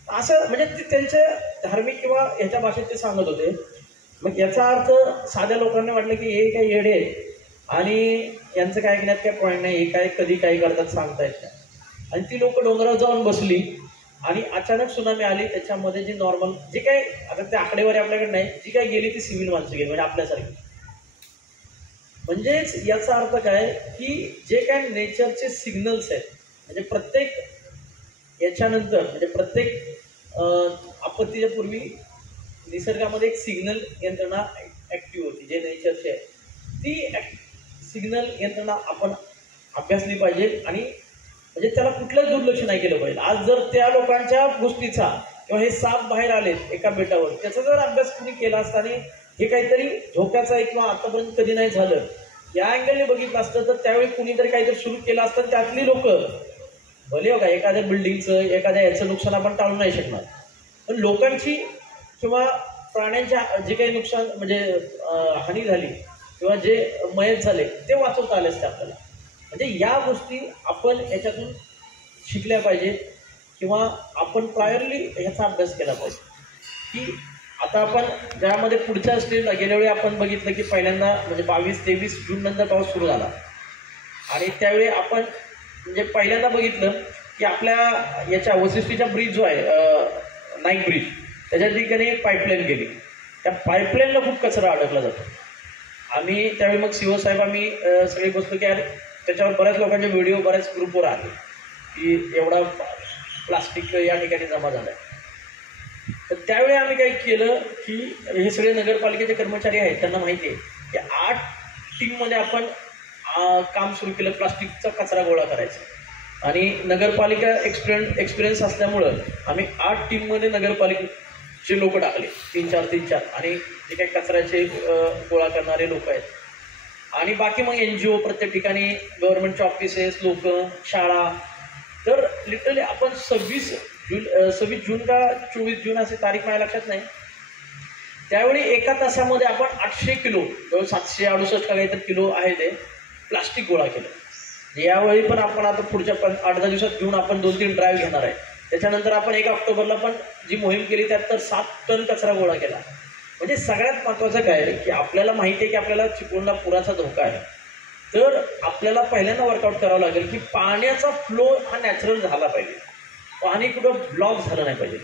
असं म्हणजे ते त्यांच्या धार्मिक किंवा ह्याच्या भाषेत ते सांगत होते. मग याचा अर्थ साध्या लोकांना वाटलं की हे काही येडे आहे आणि यांचं काय ऐकण्यात काय पॉईंट नाही, हे काय कधी काय करतात सांगता येत नाही. आणि ती लोक डोंगरावर जाऊन बसली आणि अचानक सुनामी आली. त्याच्यामध्ये जी नॉर्मल जे काही आता ते आकडेवारी आपल्याकडे नाही, जी काही गेली ती सिव्हिल माणसं गेली म्हणजे आपल्यासारखी. म्हणजेच याचा अर्थ काय की जे काय नेचरचे सिग्नल्स आहेत म्हणजे प्रत्येक याच्यानंतर म्हणजे प्रत्येक आपत्तीच्या पूर्वी निसर्गामध्ये एक सिग्नल यंत्रणा ॲक्टिव्ह होती जे नेचरची आहे. ती सिग्नल यंत्रणा आपण अभ्यासली पाहिजे आणि म्हणजे त्याला कुठलंच दुर्लक्ष नाही केलं पाहिजे. आज जर त्या लोकांच्या गोष्टीचा किंवा हे साप बाहेर आलेत एका बेटावर त्याचा जर अभ्यास कुणी केला असता आणि हे काहीतरी धोक्याचं आहे किंवा आतापर्यंत कधी नाही झालं या अँगलने बघितलं असतं तर त्यावेळी कुणीतरी काहीतरी सुरू केलं असतं. त्यातली लोक भले हो का एखाद्या बिल्डिंगचं एखाद्या याचं नुकसान आपण टाळू नाही शकणार, पण लोकांची किंवा प्राण्यांच्या जे काही नुकसान म्हणजे हानी झाली किंवा जे मयत झाले ते वाचवता आले असते आपल्याला. म्हणजे या गोष्टी आपण याच्यातून शिकल्या पाहिजेत किंवा आपण प्रायरली ह्याचा अभ्यास केला पाहिजे. की आता आपण ज्यामध्ये पुढच्या स्टेजला गेल्या वेळी आपण बघितलं की पहिल्यांदा म्हणजे 22-23 जून नंतर पाऊस सुरू झाला आणि त्यावेळी आपण म्हणजे पहिल्यांदा बघितलं की आपल्या याच्या वसिष्ठीचा ब्रिज जो आहे नाईक ब्रिज त्याच्या ठिकाणी एक पाईपलाईन गेली. त्या पाईपलाईनला खूप कचरा अडकला जातो. आम्ही त्यावेळी मग शिवसाहेब आम्ही सगळे बसलो की यार त्याच्यावर बऱ्याच लोकांचे व्हिडिओ बऱ्याच ग्रुपवर आले की एवढा प्लास्टिक या ठिकाणी जमा झाला आहे. तर त्यावेळी आम्ही काय केलं की हे सगळे नगरपालिकेचे कर्मचारी आहेत त्यांना माहिती आहे की 8 टीममध्ये आपण काम सुरू केलं प्लास्टिकचा कचरा गोळा करायचा. आणि नगरपालिका एक्सपिरियन्स असल्यामुळं आम्ही 8 टीममध्ये नगरपालिकेचे लोक टाकले 3-4 आणि जे काही कचऱ्याचे गोळा करणारे लोक आहेत आणि बाकी मग NGO प्रत्येक ठिकाणी गव्हर्नमेंटचे ऑफिसेस लोक शाळा. तर लिटरली आपण 26 जून का 24 जून असे तारीख माझ्या लक्षात नाही त्यावेळी एका तासामध्ये आपण 800 किलो जवळ 768 का काहीतरी किलो आहे ते प्लास्टिक गोळा केलं. यावेळी पण आपण आता पुढच्या 8-10 दिवसात घेऊन आपण 2-3 ड्राईव्ह घेणार आहे. त्याच्यानंतर आपण 1 ऑक्टोबरला पण जी मोहीम केली त्यात तर 7 टन कचरा गोळा केला. म्हणजे सगळ्यात महत्त्वाचं काय की आपल्याला माहिती आहे की आपल्याला चिपळूणला पुराचा धोका आहे. तर आपल्याला पहिल्यांदा वर्कआउट करावं लागेल की पाण्याचा फ्लो हा नॅचरल झाला पाहिजे, पाणी कुठं ब्लॉक झालं नाही पाहिजे.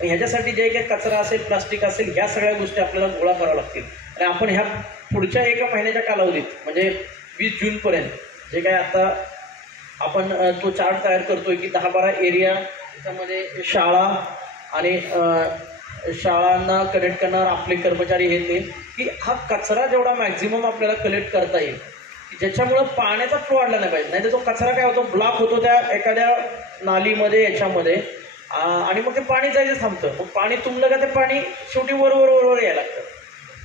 ह्याच्यासाठी जे काही कचरा असेल प्लास्टिक असेल ह्या सगळ्या गोष्टी आपल्याला गोळा कराव्या लागतील. आणि आपण ह्या पुढच्या 1 महिन्याच्या कालावधीत म्हणजे 20 जूनपर्यंत जे काय आता आपण तो चार्ट तयार करतोय की 10-12 एरिया त्याच्यामध्ये शाळा आणि शाळांना कलेक्ट करणार आपले कर्मचारी हे ते की हा कचरा जेवढा मॅक्झिमम आपल्याला कलेक्ट करता येईल की ज्याच्यामुळं पाण्याचा फ्लो वाढला नाही पाहिजे. नाही तर तो कचरा काय होतो ब्लॉक होतो त्या एखाद्या नालीमध्ये याच्यामध्ये आणि मग ते पाणी जायचं थांबतं. मग पाणी तुंबलं का ते पाणी शेवटी वर यायला लागतं.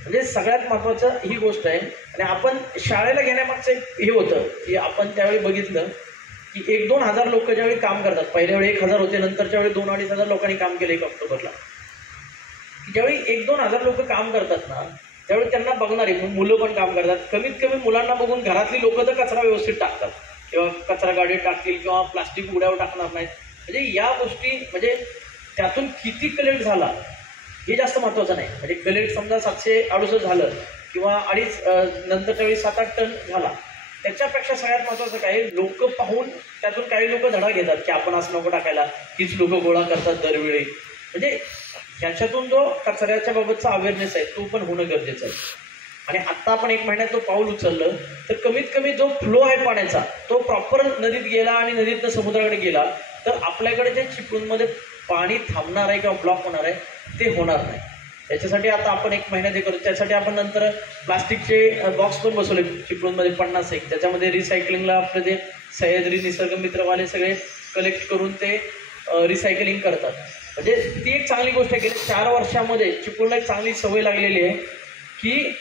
म्हणजे सगळ्यात महत्त्वाचं ही गोष्ट आहे. आणि आपण शाळेला घेण्यामागचं एक हे होतं की आपण त्यावेळी बघितलं की 1-2 हजार लोक ज्यावेळी काम करतात पहिल्या वेळी 1,000 होते नंतरच्या वेळी 2-2.5 हजार लोकांनी काम केलं 1 ऑक्टोबरला. ज्यावेळी 1-2 हजार लोक काम करतात ना त्यावेळी त्यांना बघणारे मुलं पण काम करतात. कमीत कमी मुलांना बघून घरातली लोक तर कचरा व्यवस्थित टाकतात किंवा कचरा गाडीत टाकतील किंवा प्लास्टिक उड्यावर टाकणार नाहीत. म्हणजे या गोष्टी म्हणजे त्यातून किती कलेक्ट झाला हे जास्त महत्त्वाचं नाही. म्हणजे कलेक्ट समजा 768 झालं किंवा 2.5 नंतरच्या वेळी 7-8 टन झाला त्याच्यापेक्षा सगळ्यात महत्त्वाचं काय लोक पाहून त्यातून काही लोक धडा घेतात की आपण असं नको टाकायला. हीच लोक गोळा करतात दरवेळी. म्हणजे ह्याच्यातून जो कचऱ्याच्या बाबतचा अवेअरनेस आहे तो पण होणं गरजेचं आहे. आणि आत्ता आपण 1 महिन्यात जो पाऊल उचललं तर कमीत कमी जो फ्लो आहे पाण्याचा तो प्रॉपर नदीत गेला आणि नदीतनं समुद्राकडे गेला तर आपल्याकडे जे चिपळूणमध्ये पाणी थांबणार आहे किंवा ब्लॉक होणार आहे ते होणार नाही. त्याच्यासाठी आता आपण 1 महिन्यात हे करतो. त्यासाठी आपण नंतर प्लास्टिकचे बॉक्स पण बसवले चिपळूणमध्ये 50 एक. त्याच्यामध्ये रिसायकलिंगला आपलं जे सह्याद्री निसर्ग मित्रवाले सगळे कलेक्ट करून ते रिसायकलिंग करतात. म्हणजे ती एक चांगली गोष्ट आहे. गेल्या 4 वर्षामध्ये चिपळूणला एक चांगली सवय लागलेली आहे की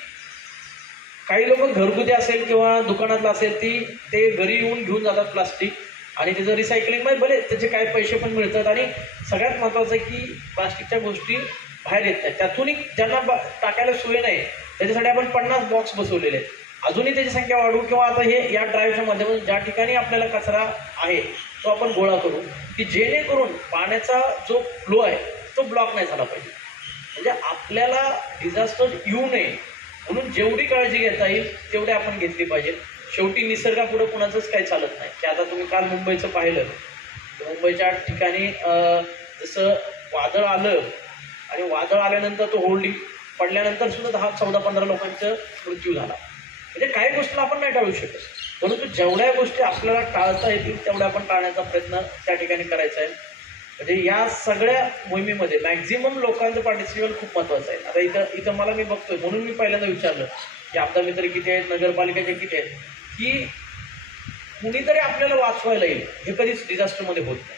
काही लोक घरगुती असेल किंवा दुकानातलं असेल ते घरी येऊन घेऊन जातात प्लास्टिक आणि त्याचं रिसायकलिंगमध्ये भले त्याचे काही पैसे पण मिळतात. आणि सगळ्यात महत्त्वाचं आहे की प्लास्टिकच्या गोष्टी बाहेर येत नाही. त्यातूनही ज्यांना टाकायला सोय नाही त्याच्यासाठी आपण 50 बॉक्स बसवलेले आहेत अजूनही त्याची संख्या वाढवू किंवा आता हे या ड्राईव्हच्या माध्यमातून ज्या ठिकाणी आपल्याला कचरा आहे तो आपण गोळा करू की जेणेकरून पाण्याचा जो फ्लो आहे तो ब्लॉक नाही झाला पाहिजे. म्हणजे आपल्याला डिझास्टर येऊ नये म्हणून जेवढी काळजी घेता येईल तेवढी आपण घेतली पाहिजे. शेवटी निसर्गापुढं कुणाचंच काही चालत नाही की आता तुम्ही काल मुंबईचं पाहिलं, मुंबईच्या ठिकाणी जसं वादळ आलं आणि वादळ आल्यानंतर तो होल्डिंग पडल्यानंतर सुद्धा 10, 14, 15 लोकांचा मृत्यू झाला. म्हणजे काही गोष्टीला आपण नाही टाळू शकत, परंतु जेवढ्या गोष्टी आपल्याला टाळता येतील तेवढ्या आपण टाळण्याचा प्रयत्न त्या ठिकाणी करायचा आहे. म्हणजे या सगळ्या मोहिमेमध्ये मॅक्झिमम लोकांचं पार्टिसिपेशन खूप महत्त्वाचं आहे. आता इथं मला मी बघतोय म्हणून मी पहिल्यांदा विचारलं की आपदा मित्र किती आहेत, नगरपालिकेचे किती आहेत, की कुणीतरी आपल्याला वाचवायला येईल हे कधीच डिझास्टरमध्ये होत नाही.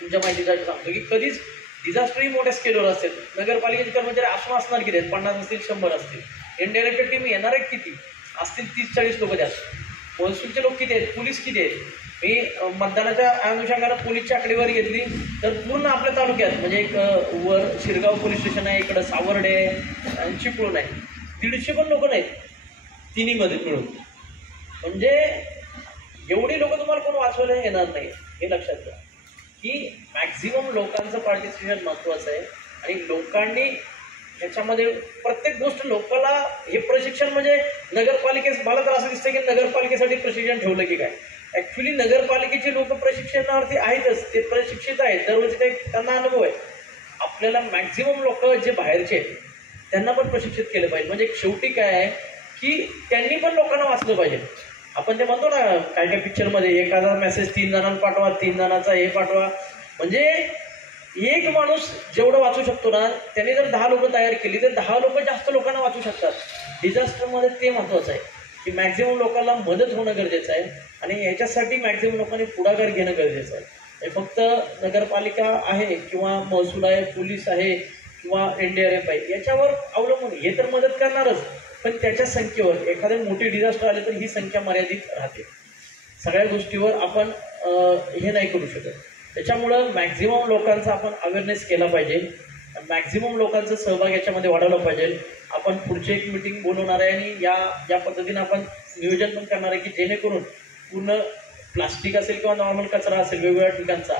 तुमच्या माहितीसाठी सांगतो की कधीच डिझास्टरही मोठ्या स्केलवर असतात. नगरपालिकेचे कर्मचारी असून असणार किती आहेत, 50 असतील, 100 असतील. इनडायरेक्ट टीम येणार आहेत किती असतील, 30-40 लोक जास्त. महसूलचे लोक किती आहेत, पोलीस किती आहेत. मी मतदानाच्या अनुषंगानं पोलीसची आकडेवारी घेतली तर पूर्ण आपल्या तालुक्यात म्हणजे एक वर शिरगाव पोलीस स्टेशन आहे, इकडं सावर्डे आहे आणि चिपळूण आहे, 150 पण लोक नाहीत तिन्हीमध्ये मिळून. म्हणजे एवढी लोक तुम्हाला कोण वाचवायला येणार नाही हे लक्षात घ्या की मॅक्झिमम लोकांचं पार्टिसिपेशन महत्त्वाचं आहे. आणि लोकांनी ह्याच्यामध्ये प्रत्येक गोष्ट लोकांना हे प्रशिक्षण म्हणजे नगरपालिकेस मला तर असं दिसतं की नगरपालिकेसाठी प्रशिक्षण ठेवलं की काय. ॲक्च्युली नगरपालिकेचे लोक प्रशिक्षणार्थी आहेतच, ते प्रशिक्षित आहेत, दरवर्षी त्यांना अनुभव आहे. आपल्याला मॅक्झिमम लोक जे बाहेरचे आहेत त्यांना पण प्रशिक्षित केलं पाहिजे. म्हणजे शेवटी काय आहे की त्यांनी पण लोकांना वाचलं पाहिजे. आपण ते म्हणतो ना काय काय पिक्चरमध्ये एखादा मेसेज 3 जणांना पाठवा, 3 जणांचा हे पाठवा. म्हणजे एक माणूस जेवढं वाचू शकतो ना त्याने जर 10 लोक तयार केली तर 10 लोक जास्त लोकांना वाचू शकतात. डिझास्टरमध्ये ते महत्त्वाचं आहे की मॅक्झिमम लोकांना मदत होणं गरजेचं आहे आणि याच्यासाठी मॅक्झिमम लोकांनी पुढाकार घेणं गरजेचं आहे. हे फक्त नगरपालिका आहे किंवा महसूल आहे, पोलीस आहे किंवा NDRF आहे याच्यावर अवलंबून. हे तर मदत करणारच, पण त्याच्या संख्येवर एखादे मोठी डिझास्टर आले तर ही संख्या मर्यादित राहते. सगळ्या गोष्टीवर आपण हे नाही करू शकत. त्याच्यामुळं मॅक्झिमम लोकांचा आपण अवेअरनेस केला पाहिजे, मॅक्झिमम लोकांचा सहभाग याच्यामध्ये वाढवला पाहिजे. आपण पुढची एक मीटिंग बोलवणार आहे आणि या पद्धतीनं आपण नियोजन पण करणार आहे की जेणेकरून पूर्ण प्लास्टिक असेल किंवा नॉर्मल कचरा असेल वेगवेगळ्या ठिकाणचा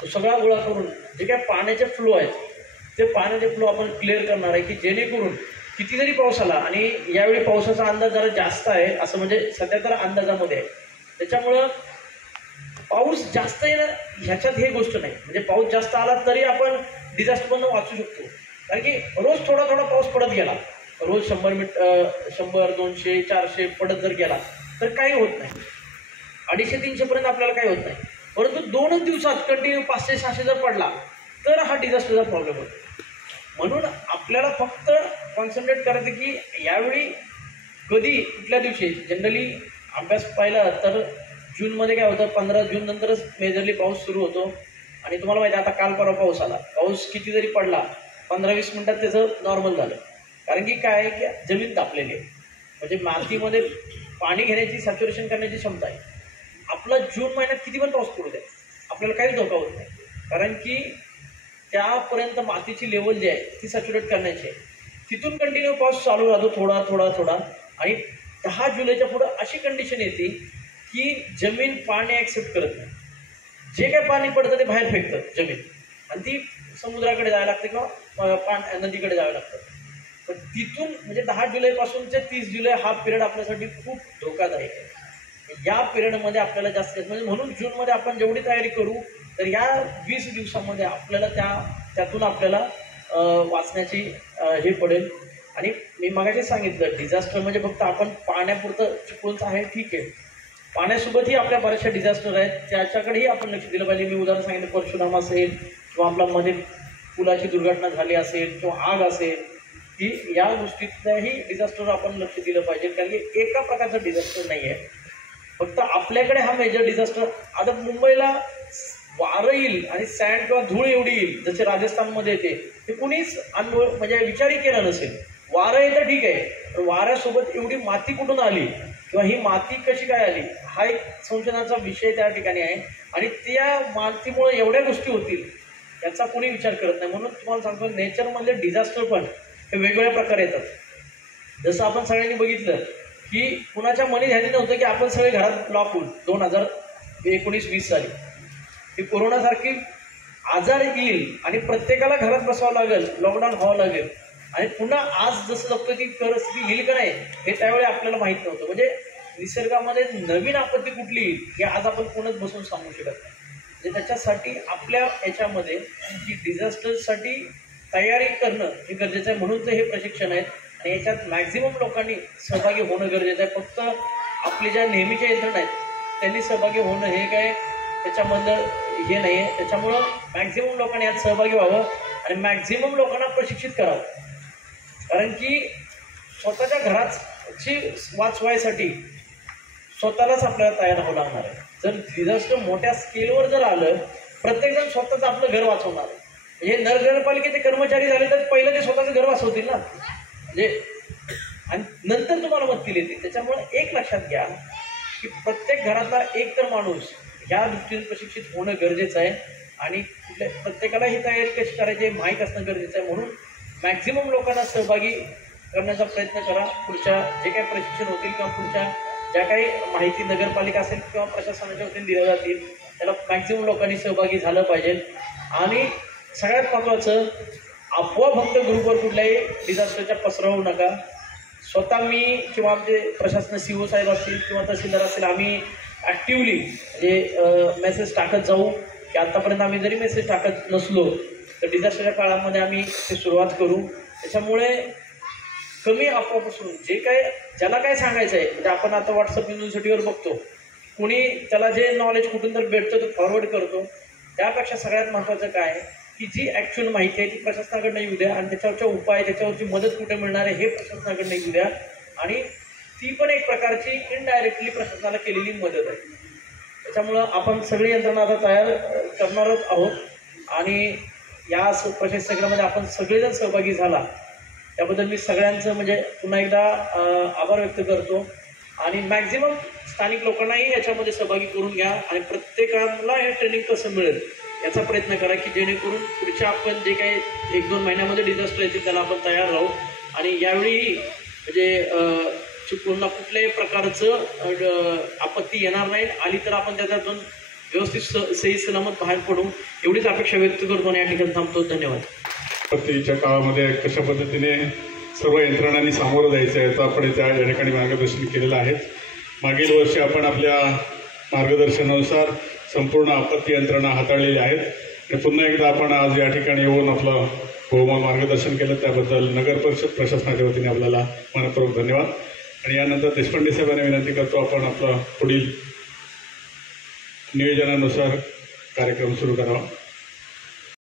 तो सगळा गोळा करून जे काय पाण्याचे फ्लो आहेत ते पाण्याचे फ्लो आपण क्लिअर करणार आहे की जेणेकरून किती जरी पाऊस आला. आणि यावेळी पावसाचा अंदाज जरा जास्त आहे असं म्हणजे सध्या तर अंदाजामध्ये आहे. त्याच्यामुळं पाऊस जास्त येणं ह्याच्यात हे गोष्ट नाही. म्हणजे पाऊस जास्त आला तरी आपण डिझास्टरमधून वाचू शकतो. कारण की रोज थोडा थोडा पाऊस पडत गेला, रोज 100, 200, 400 पडत जर गेला तर काही होत नाही. 250-300 पर्यंत आपल्याला काही होत नाही. परंतु 2च दिवसात कंटिन्यू 500-600 जर पडला तर हा डिझास्टरचा प्रॉब्लेम होतो. म्हणून आपल्याला फक्त कॉन्सन्ट्रेट करायचं की यावेळी कधी कुठल्या दिवशी. जनरली अभ्यास पाहिला तर जूनमध्ये काय होतं, 15 जून नंतरच मेजरली पाऊस सुरू होतो. आणि तुम्हाला माहिती आहे आता काल परवा पाऊस आला, पाऊस किती जरी पडला 15-20 मिनिटात त्याचं नॉर्मल झालं. कारण की काय आहे की जमीन तापलेली आहे. म्हणजे मातीमध्ये पाणी घेण्याची सॅच्युरेशन करण्याची क्षमता आहे. आपला जून महिन्यात किती पण पाऊस पडू द्या आपल्याला काहीच धोका होत नाही. कारण की त्यापर्यंत मातीची लेवल जी आहे ती सॅच्युरेट करण्याची आहे. तिथून कंटिन्यू पाऊस चालू राहतो थोडा थोडा थोडा. आणि 10 जुलैच्या पुढं अशी कंडिशन येते की जमीन पाणी ॲक्सेप्ट करत नाही. जे काही पाणी पडतं ते बाहेर फेकतं जमीन आणि ती समुद्राकडे जायला लागते किंवा नदीकडे जावं लागतं. तर तिथून म्हणजे 10 जुलैपासूनचे 30 जुलै हा पिरियड आपल्यासाठी खूप धोकादायक आहे. या पिरियडमध्ये आपल्याला जास्त म्हणजे म्हणून जूनमध्ये आपण जेवढी तयारी करू तर या 20 दिवसामध्ये आपल्याला त्यातून आपल्याला वाचण्याची हे पडेल. आणि मी मगाशी सांगितलं डिझास्टर म्हणजे फक्त आपण पाण्यापुरतं चिपळूणचं आहे ठीक आहे, पाण्यासोबतही आपल्या बऱ्याचशा डिझास्टर आहेत त्याच्याकडेही आपण लक्ष दिलं पाहिजे. मी उदाहरण सांगितलं परशुराम असेल किंवा आपला मध्ये पुलाची दुर्घटना झाली असेल किंवा आग असेल की या गोष्टीतल्याही डिझास्टरवर आपण लक्ष दिलं पाहिजे. कारण की एका प्रकारचं डिझास्टर नाही आहे, फक्त आपल्याकडे हा मेजर डिझास्टर. आता मुंबईला वारं येईल आणि सँड किंवा धूळ एवढी येईल जसे राजस्थानमध्ये येते ते कुणीच म्हणजे विचारही केला नसेल. वारं येतं ठीक आहे, पण वाऱ्यासोबत एवढी माती कुठून आली किंवा ही माती कशी काय आली हा एक संशोधनाचा विषय त्या ठिकाणी आहे. आणि त्या मातीमुळे एवढ्या गोष्टी होतील याचा कोणी विचार करत नाही. म्हणून तुम्हाला सांगतो नेचरमधले डिझास्टर पण हे वेगवेगळ्या प्रकारे येतात. जसं आपण सगळ्यांनी बघितलं की कुणाच्या मनी ध्यानी नव्हतं की आपण सगळे घरात लॉक होऊन 2019-20 साली ही कोरोनासारखी आजार येईल आणि प्रत्येकाला घरात बसावं लागेल, लॉकडाऊन व्हावं लागेल आणि पुन्हा आज जसं जगतो ती परिस्थिती येईल का नाही हे त्यावेळी आपल्याला माहीत नव्हतं. म्हणजे निसर्गामध्ये नवीन आपत्ती कुठली येईल हे आज आपण कोणच बसून सांगू शकत नाही. म्हणजे त्याच्यासाठी आपल्या याच्यामध्ये की डिझास्टरसाठी तयारी करणं हे गरजेचं आहे. म्हणून तर हे प्रशिक्षण आहेत आणि याच्यात मॅक्झिमम लोकांनी सहभागी होणं गरजेचं आहे. फक्त आपली ज्या नेहमीच्या यंत्रणा आहेत त्यांनी सहभागी होणं हे काय त्याच्यामधलं हे नाही आहे. त्याच्यामुळं मॅक्झिमम लोकांनी यात सहभागी व्हावं आणि मॅक्झिमम लोकांना प्रशिक्षित करावं. कारण की स्वतःच्या घराची वाचवायसाठी स्वतःलाच आपल्याला तयार व्हावं लागणार आहे. जर डिझास्टर मोठ्या स्केलवर जर आलं प्रत्येकजण स्वतःच आपलं घर वाचवणार आहे. म्हणजे नगरपालिकेचे कर्मचारी झाले तर पहिलं ते स्वतःचं घर वाचवतील ना, म्हणजे आणि नंतर तुम्हाला मदतीला येतील. त्याच्यामुळे एक लक्षात घ्या की प्रत्येक घरातला एक तर माणूस ह्या दृष्टीने प्रशिक्षित होणं गरजेचं आहे आणि प्रत्येकाला ही तयारी कशी करायची माहीत असणं गरजेचं आहे. म्हणून मॅक्झिमम लोकांना सहभागी करण्याचा प्रयत्न करा. पुढच्या जे काही प्रशिक्षण होतील किंवा पुढच्या ज्या काही माहिती नगरपालिका असेल किंवा प्रशासनाच्या वतीने दिल्या जातील त्याला मॅक्झिमम लोकांनी सहभागी झालं पाहिजे. आणि सगळ्यात महत्त्वाचं अफवा फक्त ग्रुपवर कुठल्याही डिझास्टरच्या पसरवू नका. स्वतः मी किंवा आमचे प्रशासन CO साहेब असतील किंवा तहसीलदार असतील आम्ही ॲक्टिवली म्हणजे मेसेज टाकत जाऊ की आत्तापर्यंत आम्ही जरी मेसेज टाकत नसलो तर डिझास्टरच्या काळामध्ये आम्ही ते सुरुवात करू. त्याच्यामुळे कमी अफवापासून जे काय ज्याला काय सांगायचं आहे म्हणजे आपण आता व्हॉट्सअप युनिव्हर्सिटीवर बघतो कुणी त्याला जे नॉलेज कुठून तर भेटतं तो फॉरवर्ड करतो. त्यापेक्षा सगळ्यात महत्त्वाचं काय आहे की जी ॲक्च्युअल माहिती आहे ती प्रशासनाकडनं येऊ द्या आणि त्याच्यावरच्या उपाय त्याच्यावरची मदत कुठे मिळणार आहे हे प्रशासनाकडनं येऊ द्या. आणि ती पण एक प्रकारची इनडायरेक्टली प्रशासनाला केलेली मदत आहे. त्याच्यामुळं आपण सगळी यंत्रणा आता तयार करणारच आहोत आणि या प्रशासनामध्ये आपण सगळेजण सहभागी झाला त्याबद्दल मी सगळ्यांचं म्हणजे पुन्हा एकदा आभार व्यक्त करतो. आणि मॅक्झिमम स्थानिक लोकांनाही याच्यामध्ये सहभागी करून घ्या आणि प्रत्येकाला हे ट्रेनिंग कसं मिळेल याचा प्रयत्न करा की जेणेकरून पुढच्या आपण जे काही 1-2 महिन्यामध्ये डिझास्टर येतील त्याला आपण तयार राहू. आणि यावेळीही म्हणजे पुन्हा कुठल्याही प्रकारचं आपत्ती येणार नाही, आली तर आपण त्याच्यातून व्यवस्थित सही सलामत बाहेर पडू एवढीच अपेक्षा व्यक्त करतो आणि या ठिकाणी थांबतो. धन्यवाद. आपत्तीच्या काळामध्ये कशा पद्धतीने सर्व यंत्रणांनी सामोरं जायचं आहे याचं आपण त्या या ठिकाणी मार्गदर्शन केलेलं आहे. मागील वर्षी आपण आपल्या मार्गदर्शनानुसार संपूर्ण आपत्ती यंत्रणा हाताळलेल्या आहेत आणि पुन्हा एकदा आपण आज या ठिकाणी येऊन आपलं बहुमोल मार्गदर्शन केलं त्याबद्दल नगर परिषद प्रशासनाच्या वतीने आपल्याला मनपूर्वक धन्यवाद. आणि यानंतर देशपांडे साहेबांना विनंती करतो आपण आपला पुढील नियोजनानुसार कार्यक्रम सुरू करावा.